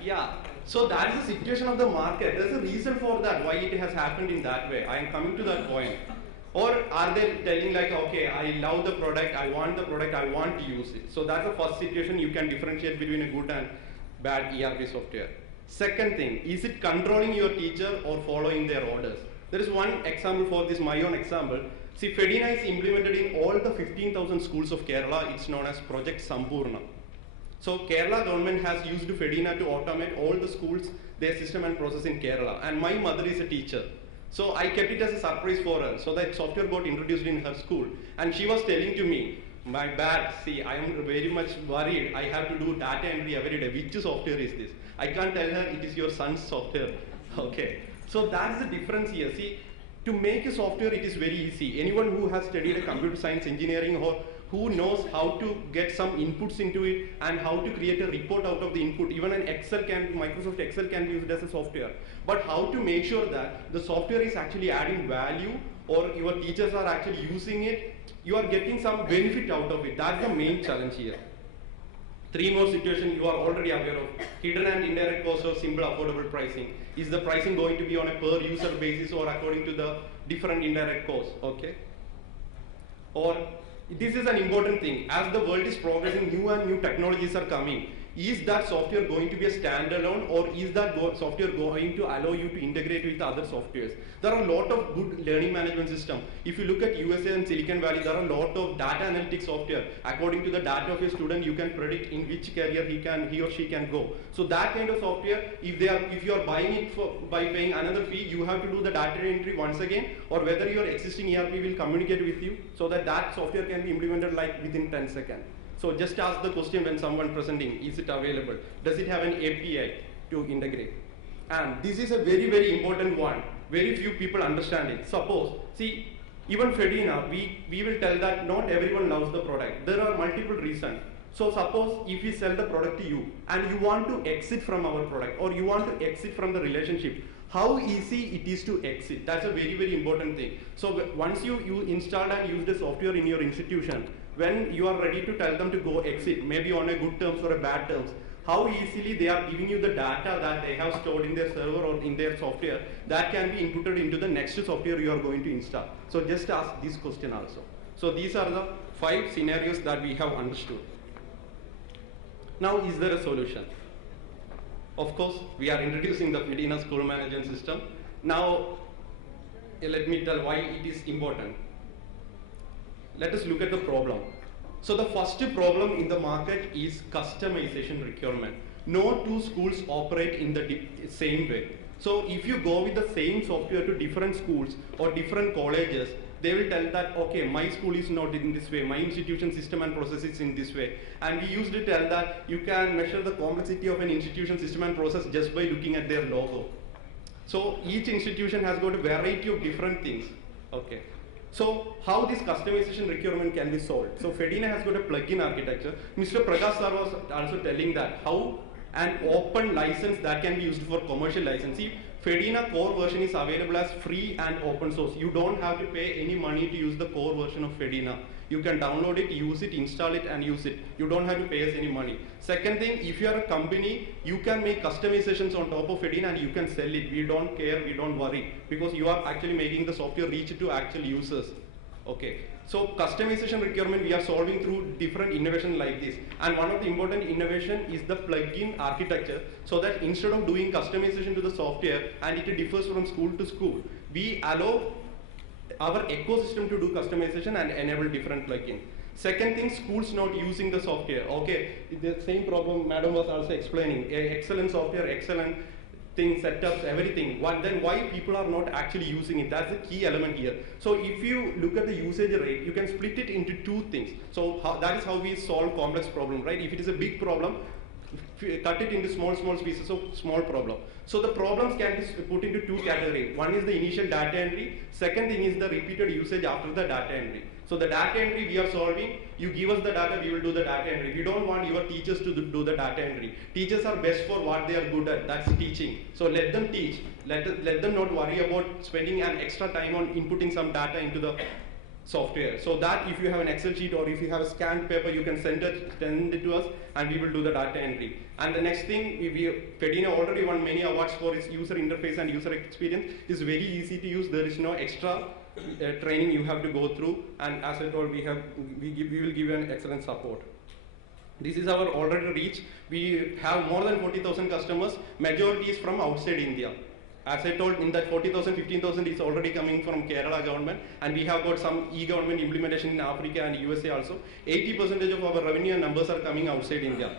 Yeah. So that is the situation of the market. There's a reason for that, why it has happened in that way. I am coming to that point. Or are they telling like, okay, I love the product, I want the product, I want to use it. So that's the first situation you can differentiate between a good and bad ERP software. Second thing, is it controlling your teacher or following their orders? There is one example for this, my own example. See, Fedina is implemented in all the 15,000 schools of Kerala. It's known as Project Sampurna. So Kerala government has used Fedina to automate all the schools, their system and process in Kerala. And my mother is a teacher. So I kept it as a surprise for her. So that software got introduced in her school. And she was telling to me, my bad, see, I am very much worried. I have to do data entry every day. Which software is this? I can't tell her it is your son's software. Okay. So that's the difference here. See, to make a software, it is very easy. Anyone who has studied a computer science engineering or who knows how to get some inputs into it and how to create a report out of the input. Even an Microsoft Excel can be used as a software. But how to make sure that the software is actually adding value or your teachers are actually using it, you are getting some benefit out of it. That's the main challenge here. Three more situations you are already aware of. Hidden and indirect cost of simple affordable pricing. Is the pricing going to be on a per user basis or according to the different indirect costs? Okay. Or this is an important thing. As the world is progressing, new technologies are coming. Is that software going to be a standalone, or is that software going to allow you to integrate with other softwares? There are a lot of good learning management systems. If you look at USA and Silicon Valley, there are a lot of data analytics software. According to the data of your student, you can predict in which career he or she can go. So that kind of software, if you are buying it by paying another fee, you have to do the data entry once again, or whether your existing ERP will communicate with you so that software can be implemented like within 10 seconds. So just ask the question when someone presenting, is it available? Does it have an API to integrate? And this is a very, very important one. Very few people understand it. Suppose, see, even Fedina, we will tell that not everyone loves the product. There are multiple reasons. So suppose if we sell the product to you and you want to exit from our product, or you want to exit from the relationship, how easy it is to exit. That's a very, very important thing. So once you install and use the software in your institution, when you are ready to tell them to go exit, maybe on a good terms or a bad terms, how easily they are giving you the data that they have stored in their server or in their software that can be inputted into the next software you are going to install. So just ask this question also. So these are the 5 scenarios that we have understood. Now, is there a solution? Of course, we are introducing the Fedina school management system. Now, let me tell why it is important. Let us look at the problem. So the first problem in the market is customization requirement. No two schools operate in the same way. So if you go with the same software to different schools or different colleges, they will tell that, okay, my school is not in this way, my institution system and process is in this way. And we used to tell that you can measure the complexity of an institution system and process just by looking at their logo. So each institution has got a variety of different things. Okay. So how this customization requirement can be solved? So Fedina has got a plugin architecture. Mr. Prakash sir was also telling that how an open license that can be used for commercial licensing. Fedina core version is available as free and open source. You don't have to pay any money to use the core version of Fedina. You can download it, use it, install it, and use it. You don't have to pay us any money. Second thing, if you are a company, you can make customizations on top of Fedina and you can sell it. We don't care, we don't worry, because you are actually making the software reach to actual users. Okay. So customization requirement we are solving through different innovation like this. And one of the important innovation is the plugin architecture, so that instead of doing customization to the software and it differs from school to school, we allow our ecosystem to do customization and enable different plugins. Second thing, schools not using the software. Okay, the same problem madam was also explaining. Excellent software, excellent things, setups, everything. Then why people are not actually using it? That's the key element here. So if you look at the usage rate, you can split it into 2 things. So that is how we solve complex problem, right? If it is a big problem, cut it into small pieces of small problem. So the problems can be put into 2 categories. One is the initial data entry. Second thing is the repeated usage after the data entry. So the data entry we are solving, you give us the data, we will do the data entry. We don't want your teachers to do the data entry. Teachers are best for what they are good at, that's teaching. So let them teach. Let them not worry about spending an extra time on inputting some data into the software. So that if you have an Excel sheet or if you have a scanned paper, you can send it to us and we will do the data entry. And the next thing, Fedina already won many awards for its user interface and user experience. It's very easy to use. There is no extra training you have to go through. And as I told, we will give you an excellent support. This is our already reach. We have more than 40,000 customers. Majority is from outside India. As I told, in that 40,000, 15,000 is already coming from Kerala government, and we have got some e-government implementation in Africa and USA also. 80% of our revenue and numbers are coming outside India.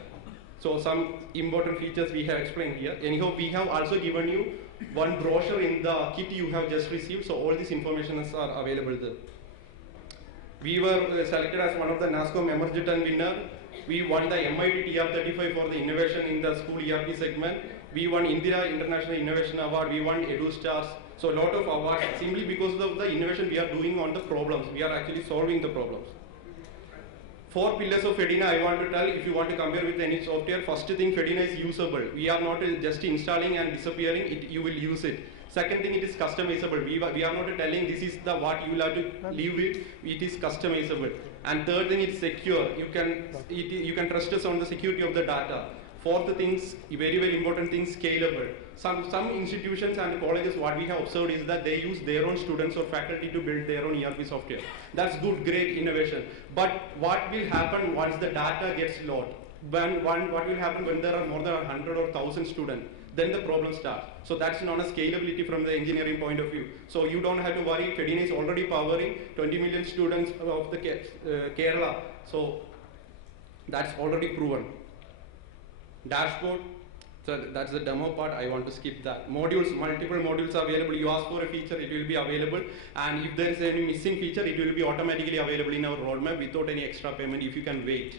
So some important features we have explained here. Anyhow, we have also given you one brochure in the kit you have just received, so all these informations are available there. We were selected as one of the NASCOM Emergent winner. We won the MIT TR35 for the innovation in the school ERP segment. We won Indira International Innovation Award. We won EduStars. So a lot of awards simply because of the innovation we are doing on the problems. We are actually solving the problems. 4 pillars of Fedina I want to tell. If you want to compare with any software, first thing, Fedina is usable. We are not just installing and disappearing. You will use it. Second thing, it is customizable. We are not telling this is the what you will have to live with. It is customizable. And third thing, it's secure. You can trust us on the security of the data. Fourth things, very important thing, scalable. Some institutions and colleges, what we have observed is that they use their own students or faculty to build their own ERP software. That's good, great innovation. But what will happen once the data gets lost? What will happen when there are more than 100 or 1,000 students? Then the problem starts. So that's known as scalability from the engineering point of view. So you don't have to worry. FEDINA is already powering 20 million students of the Kerala. So that's already proven. Dashboard, so that's the demo part. I want to skip that. Modules, multiple modules are available. You ask for a feature, it will be available. And if there is any missing feature, it will be automatically available in our roadmap without any extra payment if you can wait.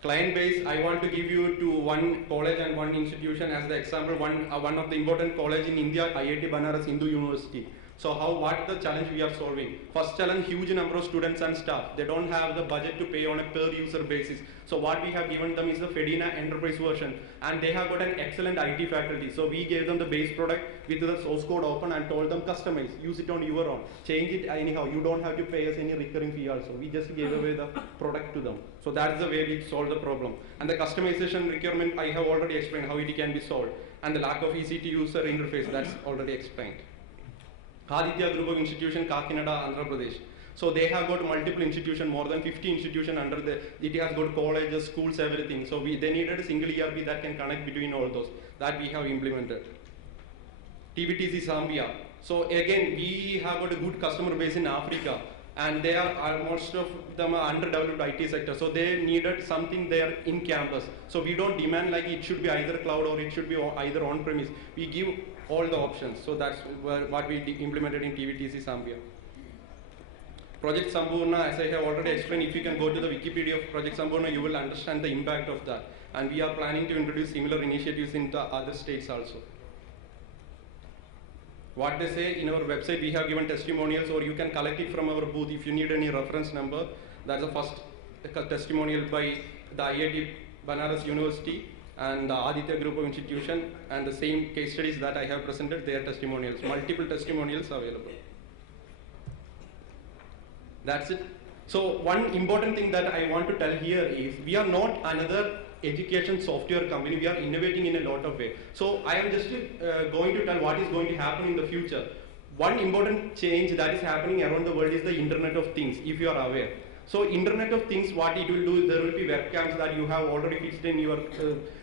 Client base, I want to give you to one college and one institution as the example. One of the important college in India, IIT Banaras Hindu University. So what the challenge we are solving? First challenge, huge number of students and staff. They don't have the budget to pay on a per user basis. So what we have given them is the FEDINA enterprise version. And they have got an excellent IT faculty. So we gave them the base product with the source code open and told them customize, use it on your own. Change it anyhow. You don't have to pay us any recurring fee also. We just gave away the product to them. So that's the way we solve the problem. And the customization requirement, I have already explained how it can be solved. And the lack of easy to user interface, that's already explained. Aditya Group of Institution, Kakinada, Andhra Pradesh. So they have got multiple institutions, more than 50 institutions under it has got colleges, schools, everything. So they needed a single ERP that can connect between all those. That we have implemented. TBTC Zambia. So again, we have got a good customer base in Africa. And they are most of them are underdeveloped IT sector. So they needed something there in campus. So we don't demand like it should be either cloud or it should be either on-premise. We give all the options. So that's what we implemented in TVTC Zambia. Project Sambhurna, as I have already explained, if you can go to the Wikipedia of Project Sambhurna, you will understand the impact of that. And we are planning to introduce similar initiatives in the other states also. What they say in our website, we have given testimonials, or you can collect it from our booth if you need any reference number. That's the first testimonial by the IIT Banaras University and the Aditya Group of Institution, and the same case studies that I have presented, their testimonials. Multiple testimonials available. That's it. So one important thing that I want to tell here is we are not another education software company. We are innovating in a lot of ways. So I am just going to tell what is going to happen in the future. One important change that is happening around the world is the Internet of Things, if you are aware. So Internet of Things, what it will do, there will be webcams that you have already fixed in your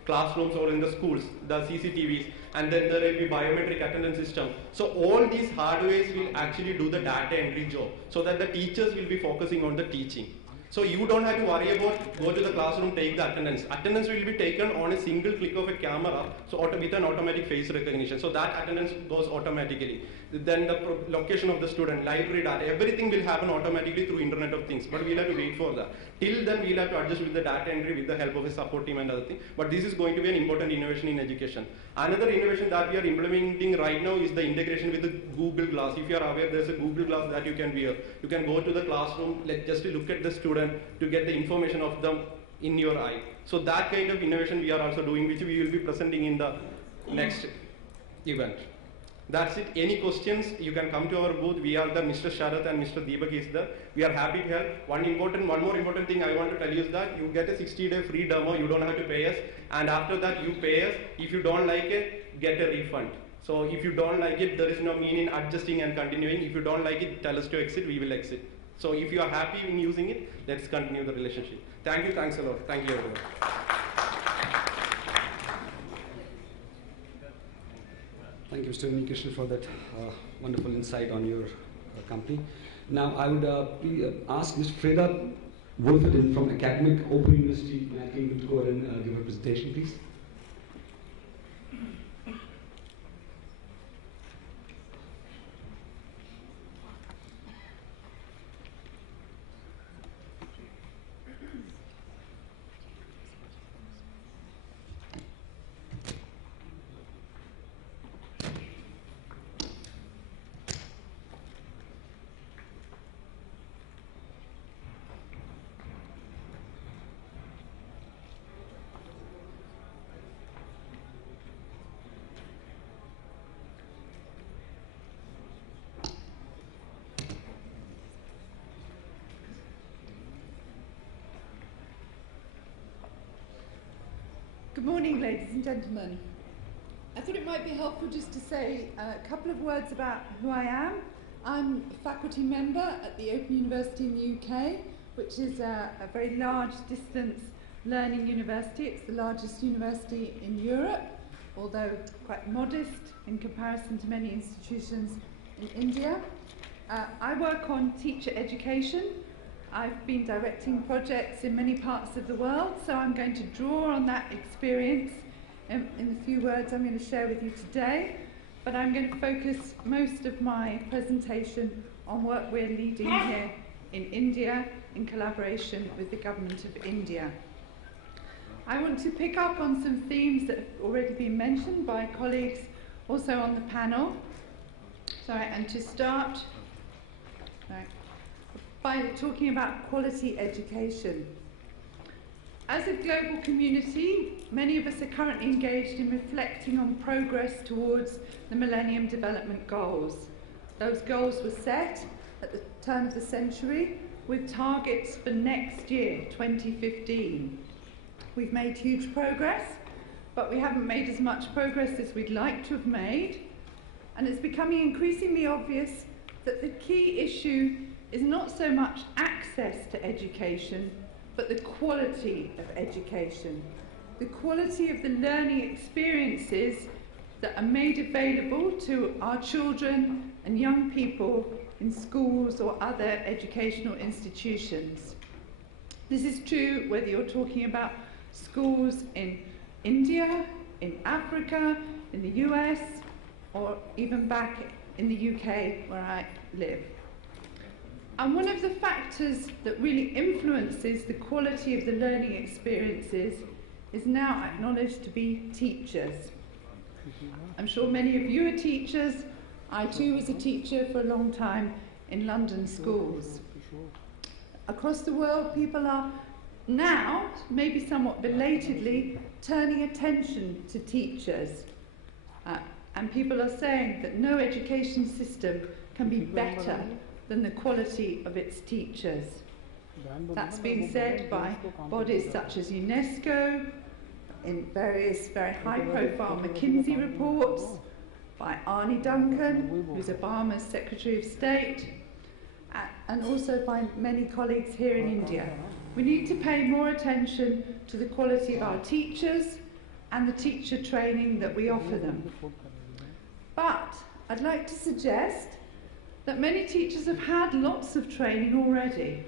classrooms or in the schools, the CCTVs, and then there will be biometric attendance system. So all these hardwares will actually do the data entry job, so that the teachers will be focusing on the teaching. So you don't have to worry about go to the classroom, take the attendance. Attendance will be taken on a single click of a camera, so with an automatic face recognition. So that attendance goes automatically. Then the location of the student, library data, everything will happen automatically through Internet of Things. But we'll have to wait for that. Till then, we'll have to adjust with the data entry with the help of a support team and other things. But this is going to be an important innovation in education. Another innovation that we are implementing right now is the integration with the Google Glass. If you are aware, there's a Google Glass that you can wear. You can go to the classroom, just to look at the student to get the information of them in your eye. So that kind of innovation we are also doing, which we will be presenting in the next event. That's it. Any questions, you can come to our booth. We are there, Mr. Sharath and Mr. Deepak is there. We are happy to help. One more important thing I want to tell you is that you get a 60-day free demo. You don't have to pay us. And after that, you pay us. If you don't like it, get a refund. So if you don't like it, there is no meaning adjusting and continuing. If you don't like it, tell us to exit, we will exit. So if you are happy in using it, let's continue the relationship. Thank you, thanks a lot. Thank you everyone. Thank you, Mr. Unnikrishnan, for that wonderful insight on your company. Now, I would ask Ms. Freda Wolferdin from Academic Open University to go ahead and give her presentation, please. Good morning, ladies and gentlemen. I thought it might be helpful just to say a couple of words about who I am. I'm a faculty member at the Open University in the UK, which is a very large distance learning university. It's the largest university in Europe, although quite modest in comparison to many institutions in India. I work on teacher education. I've been directing projects in many parts of the world, so I'm going to draw on that experience in the few words I'm going to share with you today. But I'm going to focus most of my presentation on work we're leading here in India in collaboration with the Government of India. I want to pick up on some themes that have already been mentioned by colleagues also on the panel. And to start by talking about quality education. As a global community, many of us are currently engaged in reflecting on progress towards the Millennium Development Goals. Those goals were set at the turn of the century with targets for next year, 2015. We've made huge progress, but we haven't made as much progress as we'd like to have made. And it's becoming increasingly obvious that the key issue is not so much access to education, but the quality of education, the quality of the learning experiences that are made available to our children and young people in schools or other educational institutions. This is true whether you're talking about schools in India, in Africa, in the US, or even back in the UK where I live. And one of the factors that really influences the quality of the learning experiences is now acknowledged to be teachers. I'm sure many of you are teachers. I too was a teacher for a long time in London schools. Across the world, people are now, maybe somewhat belatedly, turning attention to teachers. And people are saying that no education system can be better than the quality of its teachers. That's been said by bodies such as UNESCO, in various very high-profile McKinsey reports, by Arne Duncan, who's Obama's Secretary of State, and also by many colleagues here in India. We need to pay more attention to the quality of our teachers and the teacher training that we offer them. But I'd like to suggest that many teachers have had lots of training already.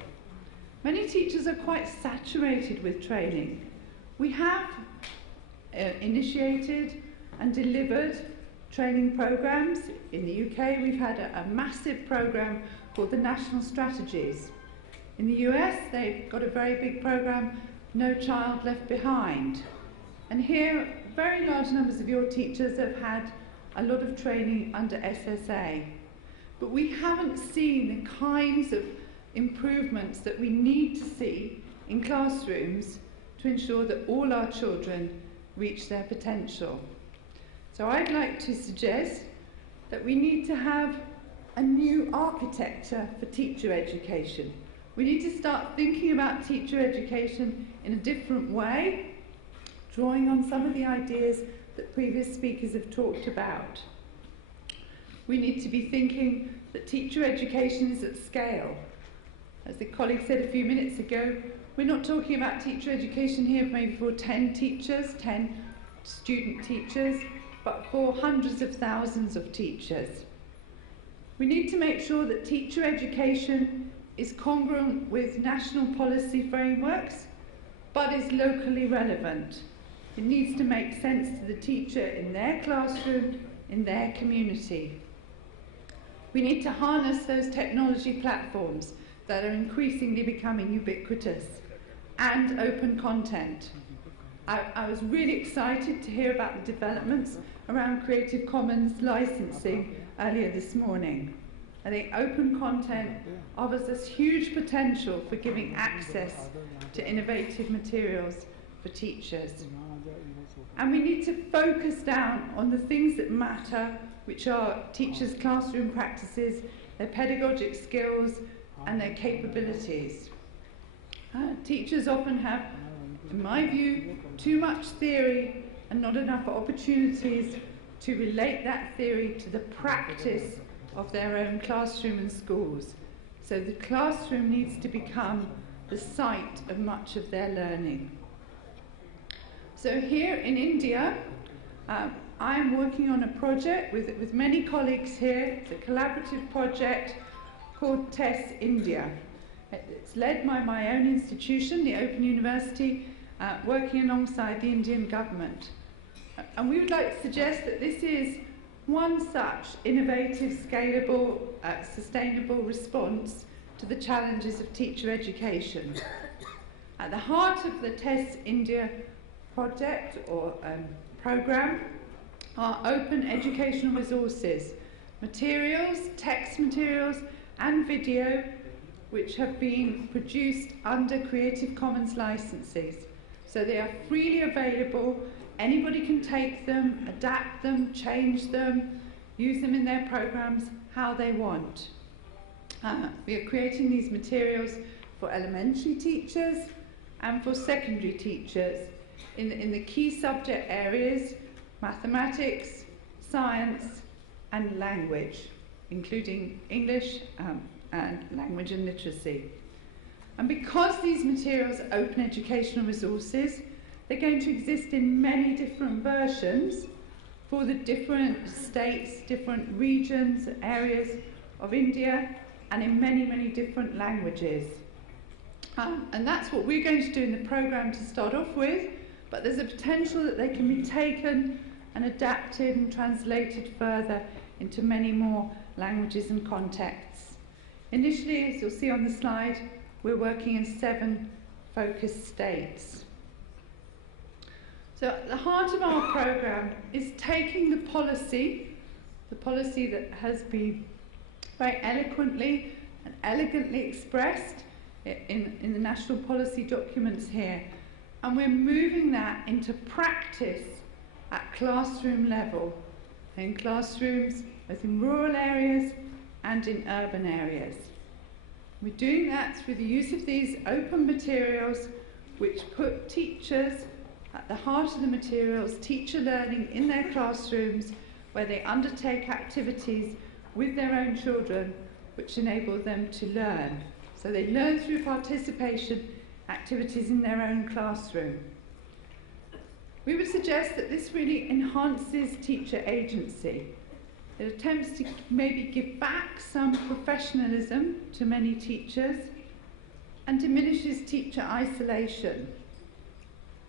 Many teachers are quite saturated with training. We have initiated and delivered training programs. In the UK, we've had a massive program called the National Strategies. In the US, they've got a very big program, No Child Left Behind. And here, very large numbers of your teachers have had a lot of training under SSA. But we haven't seen the kinds of improvements that we need to see in classrooms to ensure that all our children reach their potential. So I'd like to suggest that we need to have a new architecture for teacher education. We need to start thinking about teacher education in a different way, drawing on some of the ideas that previous speakers have talked about. We need to be thinking that teacher education is at scale. As the colleague said a few minutes ago, we're not talking about teacher education here maybe for 10 teachers, 10 student teachers, but for hundreds of thousands of teachers. We need to make sure that teacher education is congruent with national policy frameworks, but is locally relevant. It needs to make sense to the teacher in their classroom, in their community. We need to harness those technology platforms that are increasingly becoming ubiquitous and open content. I was really excited to hear about the developments around Creative Commons licensing earlier this morning. I think open content offers us huge potential for giving access to innovative materials for teachers. And we need to focus down on the things that matter, which are teachers' classroom practices, their pedagogic skills, and their capabilities. Teachers often have in my view, too much theory and not enough opportunities to relate that theory to the practice of their own classroom and schools. So the classroom needs to become the site of much of their learning. So here in India, I'm working on a project with many colleagues here. It's a collaborative project called TESS India. It's led by my own institution, the Open University, working alongside the Indian government. And we would like to suggest that this is one such innovative, scalable, sustainable response to the challenges of teacher education. At the heart of the TESS India project or programme are open educational resources, materials, text materials and video which have been produced under Creative Commons licenses. So they are freely available. Anybody can take them, adapt them, change them, use them in their programs how they want. We are creating these materials for elementary teachers and for secondary teachers in the key subject areas, mathematics, science and language, including English and language and literacy. And because these materials are open educational resources, they're going to exist in many different versions for the different states, different regions, areas of India, and in many, many different languages. And that's what we're going to do in the programme to start off with, but there's a potential that they can be taken and adapted and translated further into many more languages and contexts. Initially, as you'll see on the slide, we're working in 7 focus states. So at the heart of our programme is taking the policy that has been very eloquently and elegantly expressed in the national policy documents here, and we're moving that into practice at classroom level, in classrooms both in rural areas and in urban areas. We're doing that through the use of these open materials which put teachers at the heart of the materials, teacher learning in their classrooms where they undertake activities with their own children which enable them to learn. So they learn through participation activities in their own classroom. We would suggest that this really enhances teacher agency. It attempts to maybe give back some professionalism to many teachers and diminishes teacher isolation.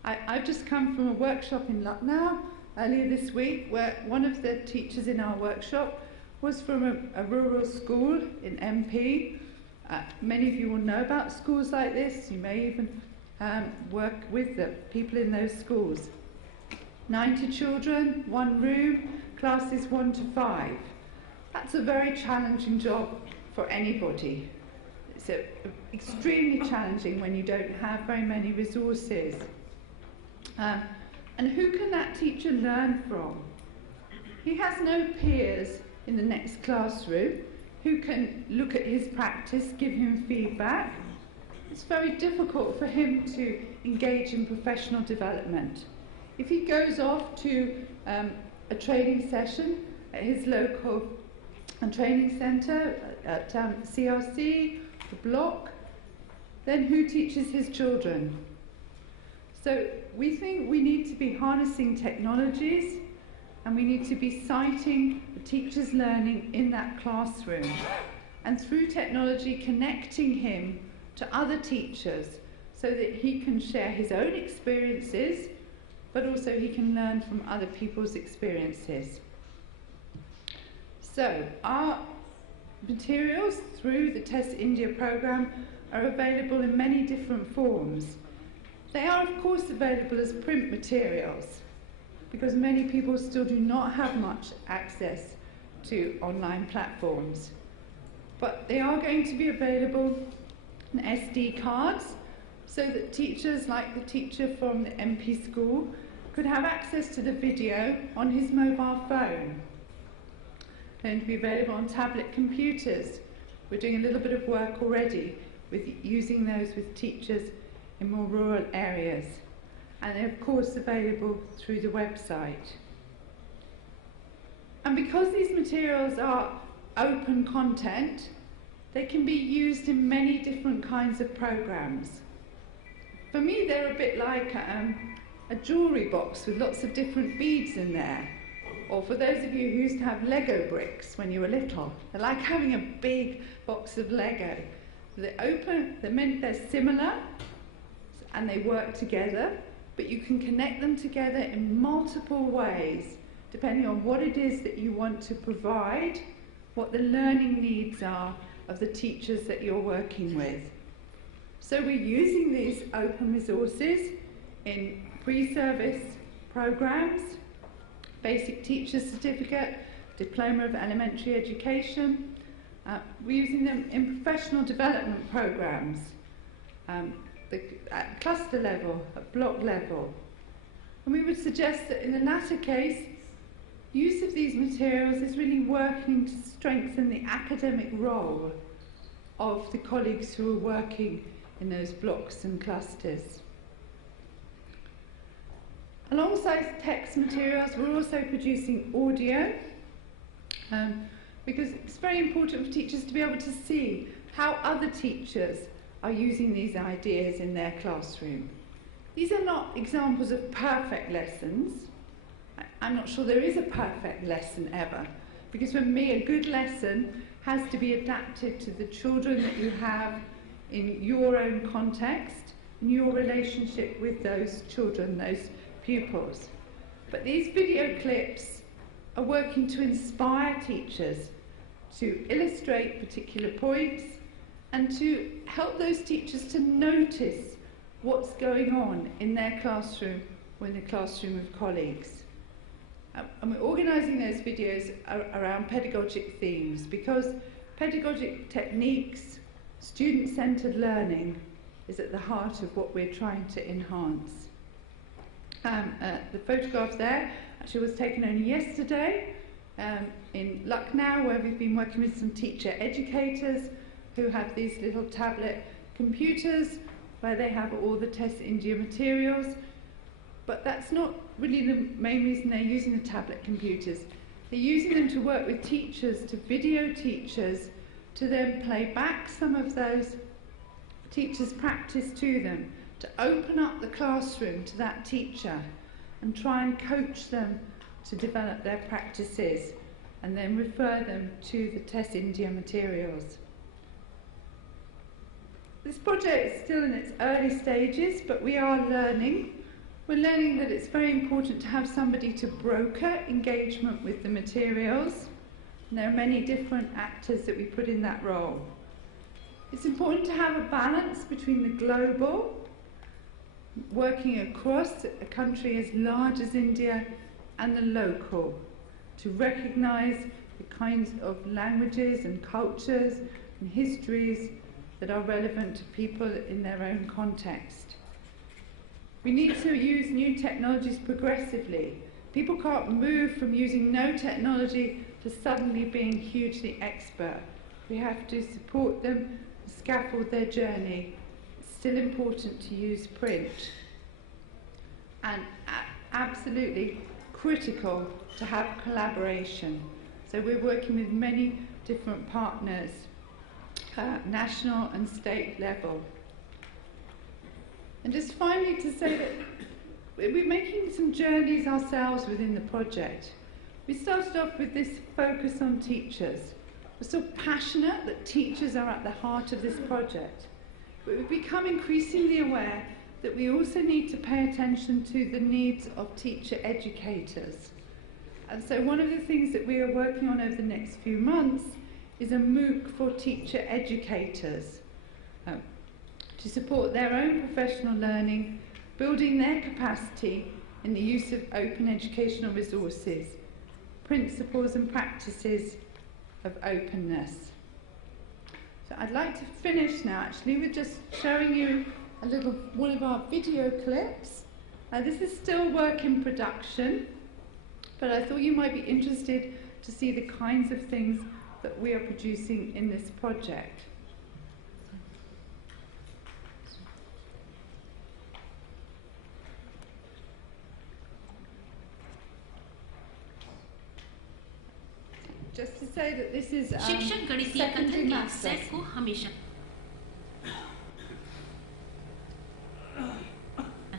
I've just come from a workshop in Lucknow earlier this week where one of the teachers in our workshop was from a rural school in MP. Many of you will know about schools like this. You may even work with the people in those schools. 90 children, 1 room, classes 1 to 5. That's a very challenging job for anybody. It's extremely challenging when you don't have very many resources. And who can that teacher learn from? He has no peers in the next classroom who can look at his practice, give him feedback. It's very difficult for him to engage in professional development. If he goes off to a training session at his local training centre, at CRC, the block, then who teaches his children? So we think we need to be harnessing technologies and we need to be citing the teacher's learning in that classroom and through technology connecting him to other teachers so that he can share his own experiences but also he can learn from other people's experiences. So our materials through the TESS India programme are available in many different forms. They are of course available as print materials because many people still do not have much access to online platforms. But they are going to be available in SD cards so that teachers like the teacher from the MP school could have access to the video on his mobile phone. They're going to be available on tablet computers. We're doing a little bit of work already with using those with teachers in more rural areas. and they're of course available through the website. And because these materials are open content, they can be used in many different kinds of programs. For me, they're a bit like a jewellery box with lots of different beads in there. Or for those of you who used to have Lego bricks when you were little, they're like having a big box of Lego. They're open, they're similar, and they work together, but you can connect them together in multiple ways, depending on what it is that you want to provide, what the learning needs are of the teachers that you're working with. So we're using these open resources in pre-service programs, basic teacher certificate, diploma of elementary education. We're using them in professional development programs, at cluster level, at block level. And we would suggest that in the latter case, use of these materials is really working to strengthen the academic role of the colleagues who are working in those blocks and clusters. Alongside text materials, we're also producing audio, because it's very important for teachers to be able to see how other teachers are using these ideas in their classroom. These are not examples of perfect lessons. I'm not sure there is a perfect lesson ever, because for me a good lesson has to be adapted to the children that you have in your own context, in your relationship with those children, those pupils. But these video clips are working to inspire teachers to illustrate particular points and to help those teachers to notice what's going on in their classroom or in the classroom of colleagues. And we're organising those videos around pedagogic themes, because pedagogic techniques, student-centred learning is at the heart of what we're trying to enhance. The photograph there actually was taken only yesterday in Lucknow, where we've been working with some teacher educators who have these little tablet computers where they have all the Test India materials. But that's not really the main reason they're using the tablet computers. They're using them to work with teachers, to video teachers, to then play back some of those teachers' practice to them, to open up the classroom to that teacher and try and coach them to develop their practices and then refer them to the Test India materials. This project is still in its early stages, but we are learning. We're learning that it's very important to have somebody to broker engagement with the materials. And there are many different actors that we put in that role. It's important to have a balance between the global, working across a country as large as India, and the local, to recognise the kinds of languages and cultures and histories that are relevant to people in their own context. We need to use new technologies progressively. People can't move from using no technology to suddenly being hugely expert. We have to support them, scaffold their journey. It's still important to use print. And absolutely critical to have collaboration. So we're working with many different partners, national and state level. And just finally to say that we're making some journeys ourselves within the project. We started off with this focus on teachers. We're so passionate that teachers are at the heart of this project. But we've become increasingly aware that we also need to pay attention to the needs of teacher educators. And so one of the things that we are working on over the next few months is a MOOC for teacher educators, to support their own professional learning, building their capacity in the use of open educational resources, principles and practices of openness. So I'd like to finish now actually with just showing you a little one of our video clips. This is still work in production, but I thought you might be interested to see the kinds of things that we are producing in this project. Just to say that this is शिक्षक गणितीय secondary कथन के maths set lesson. को हमेशा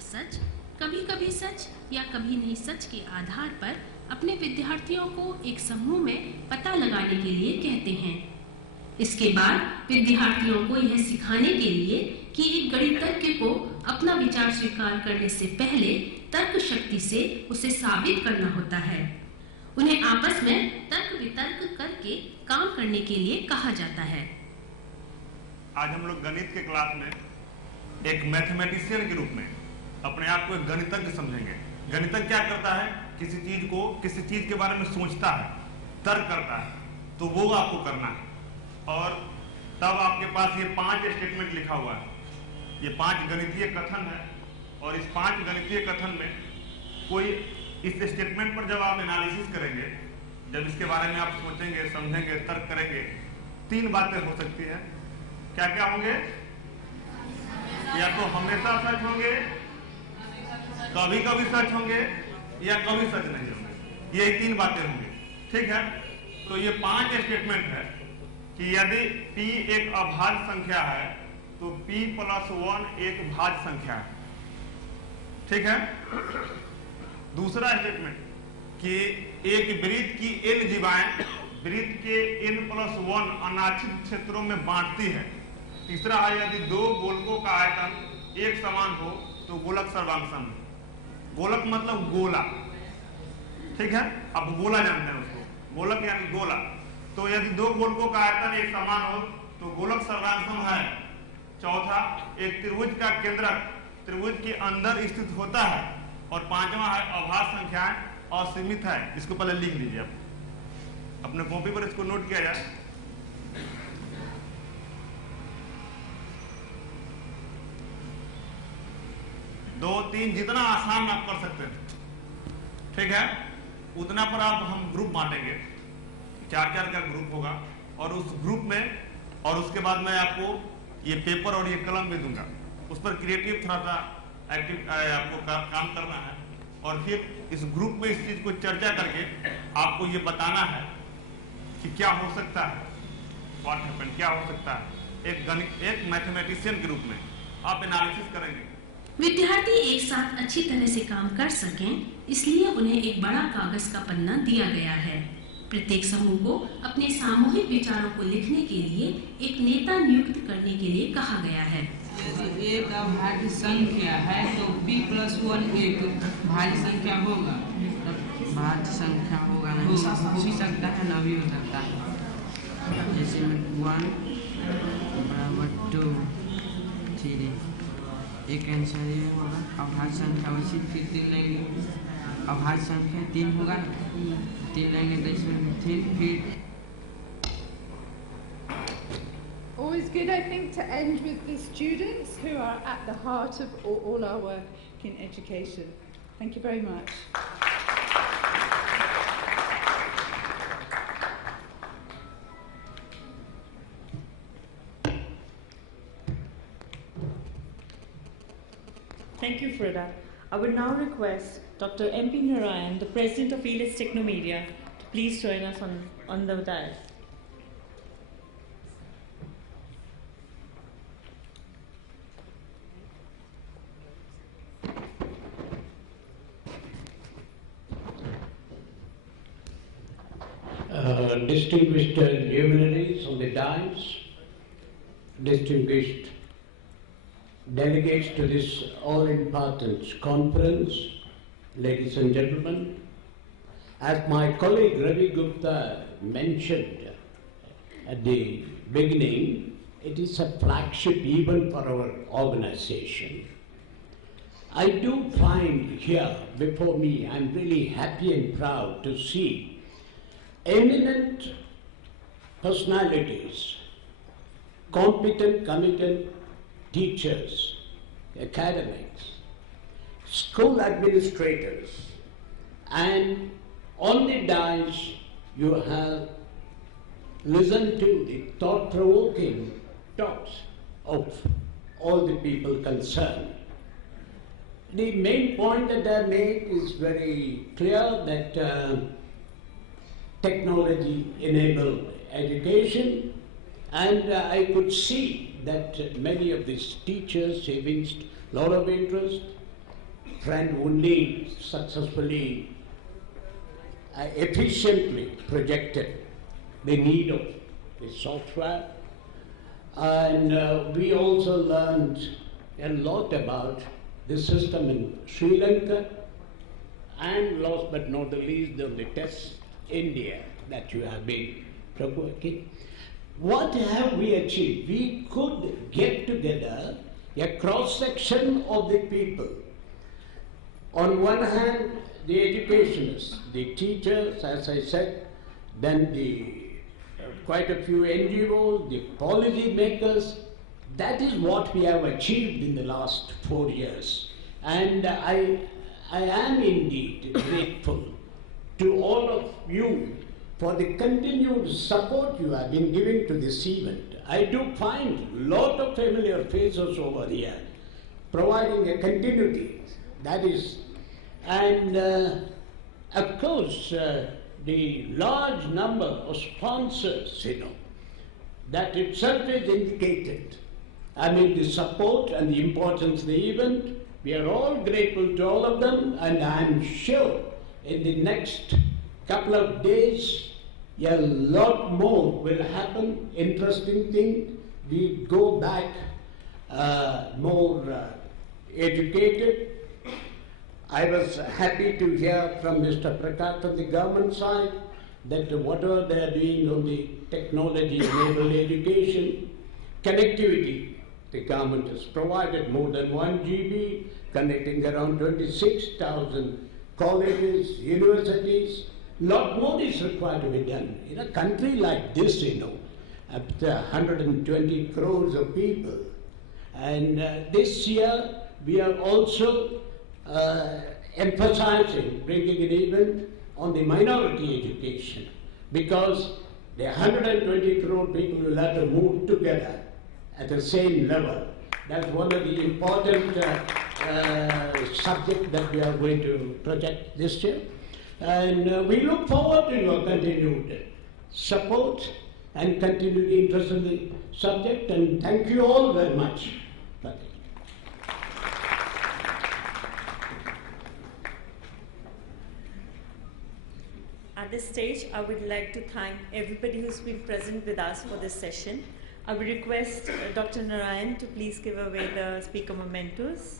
सच, कभी कभी सच या कभी नहीं सच के आधार पर अपने विद्यार्थियों को एक समूह में पता लगाने के लिए कहते हैं। इसके बाद विद्यार्थियों को यह सिखाने के लिए कि एक गणितज्ञ को अपना विचार स्वीकार करने से पहले तर्क शक्ति से उसे साबित करना होता है। उन्हें आपस में तर्क वितर्क करके काम करने के लिए कहा जाता है। आज हम लोग गणित के क्लास में एक मैथमेटिशियन के रूप में अपने आप को एक गणितज्ञ समझेंगे। गणितज्ञ क्या करता है? किसी चीज के बारे में सोचता है, तर्क करता है, तो वो आपको करना है। और तब आपके पास ये 5 स्टेटमेंट लिखा हुआ है, ये 5 गणितीय कथन है। और इस 5 गणितीय कथन में कोई इस स्टेटमेंट पर जब आप एनालिसिस करेंगे, जब इसके बारे में आप सोचेंगे, समझेंगे, तर्क करेंगे, 3 बातें हो सकती है। क्या क्या होंगे? या तो हमेशा सच होंगे, कभी कभी सच होंगे, या कभी सच नहीं होंगे। ये 3 बातें होंगी, ठीक है। तो ये 5 स्टेटमेंट है कि यदि p एक अभाज्य संख्या है तो p + 1 एक भाज्य संख्या है, ठीक है। दूसरा स्टेटमेंट कि एक वृत्त की n जीवाएं वृत्त के n + 1 अनाच्छिद्य क्षेत्रों में बांटती है। तीसरा है यदि 2 गोलकों का आयतन एक समान हो तो गोलक सर्वांग। गोलक मतलब गोला, ठीक है। अब गोला जानते हैं उसको, गोलक यानी गोला। तो यदि 2 गोलकों का आयतन एक समान हो तो गोलक सर्वांग है। चौथा, एक त्रिभुज का केंद्रक त्रिभुज के अंदर स्थित होता है। और 5वां है अभाज्य संख्याएं असीमित है। इसको पहले लिख लीजिए, आप अपने कॉपी पर इसको नोट किया जाए। दो 3 जितना आसान आप कर सकते हैं, ठीक है, उतना पर आप हम ग्रुप बांटेंगे। 4-4 का ग्रुप होगा और उस ग्रुप में, और उसके बाद मैं आपको ये पेपर और ये कलम भी दूंगा। उस पर क्रिएटिव थोड़ा सा एक्टिव आपको काम करना है। और फिर इस ग्रुप में इस चीज को चर्चा करके आपको ये बताना है कि क्या हो सकता है, व्हाट हैपन, क्या हो सकता है। एक मैथमेटिशियन के रूप में आप एनालिसिस करेंगे। विद्यार्थी एक साथ अच्छी तरह से काम कर सकें, इसलिए उन्हें एक बड़ा कागज का पन्ना दिया गया है। प्रत्येक समूह को अपने सामूहिक विचारों को लिखने के लिए एक नेता नियुक्त करने के लिए कहा गया है। यदि एक अभाज्य संख्या है तो p + 1 एक भाज्य संख्या होगा। भाज्य संख्या होगा नहीं, हो भी सकता है, ना भी हो सकता है। जैसे 1 = 2 3, एक आंसर ये होगा। अभाज्य संख्या वैसे फिर 3 लेंगे, अभाज्य संख्या 3 होगा, 3 लेंगे तो इसमें 3 फिर। Always good, I think, to end with the students who are at the heart of all our work in education. Thank you very much. Thank you, Frida. I would now request Dr. M.P. Narayan, the President of Elis Technomedia, to please join us on the dais. Distinguished luminaries on the dais, distinguished delegates to this all-important conference, ladies and gentlemen, as my colleague Ravi Gupta mentioned at the beginning, it is a flagship event for our organization. I do find here before me, I'm really happy and proud to see eminent personalities, competent, committed teachers, academics, school administrators, and on the dais you have listened to the thought-provoking talks of all the people concerned. The main point that I made is very clear that technology-enabled education, and I could see that many of these teachers evinced a lot of interest. Friend only successfully, efficiently projected the need of the software, and we also learned a lot about the system in Sri Lanka, and last but not the least, the Test India that you have been provoking. What have we achieved? We could get together a cross-section of the people. On one hand, the educationists, the teachers, as I said, then quite a few NGOs, the policy makers. That is what we have achieved in the last 4 years. And I am indeed grateful to all of you for the continued support you have been giving to this event. I do find a lot of familiar faces over here, providing a continuity. That is, and of course, the large number of sponsors, that itself is indicated. I mean, the support and the importance of the event. We are all grateful to all of them, and I am sure in the next couple of days, a lot more will happen. Interesting thing, we go back more educated. I was happy to hear from Mr. Prakash from the government side that whatever they are doing on the technology-enabled education, connectivity, the government has provided more than 1 GB, connecting around 26,000 colleges, universities. Lot more is required to be done. In a country like this, up to 120 crores of people. And this year, we are also emphasizing, bringing an event on the minority education, because the 120 crore people will have to move together at the same level. That's one of the important subjects that we are going to project this year. And we look forward to your continued support and continued interest in the subject, and thank you all very much. At this stage, I would like to thank everybody who's been present with us for this session. I would request Dr. Narayan to please give away the speaker mementos.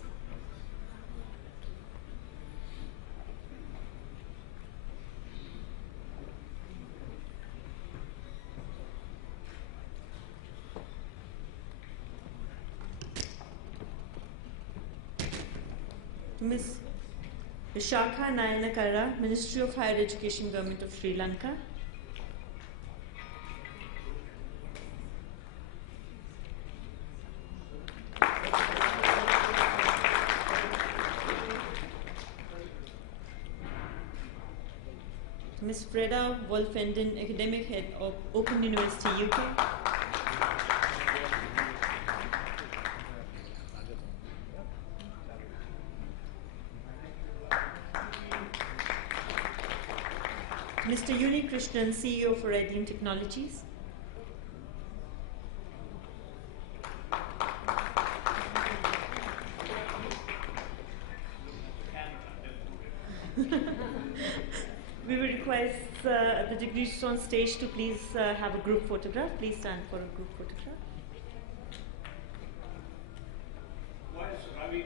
Ms. Vishakha Nayanakara, Ministry of Higher Education, Government of Sri Lanka. Ms. Freda Wolfenden, Academic Head of Open University, UK. Mr. Uni Krishnan, CEO for Radium Technologies. We will request the dignitaries on stage to please have a group photograph. Please stand for a group photograph. Why is Ravi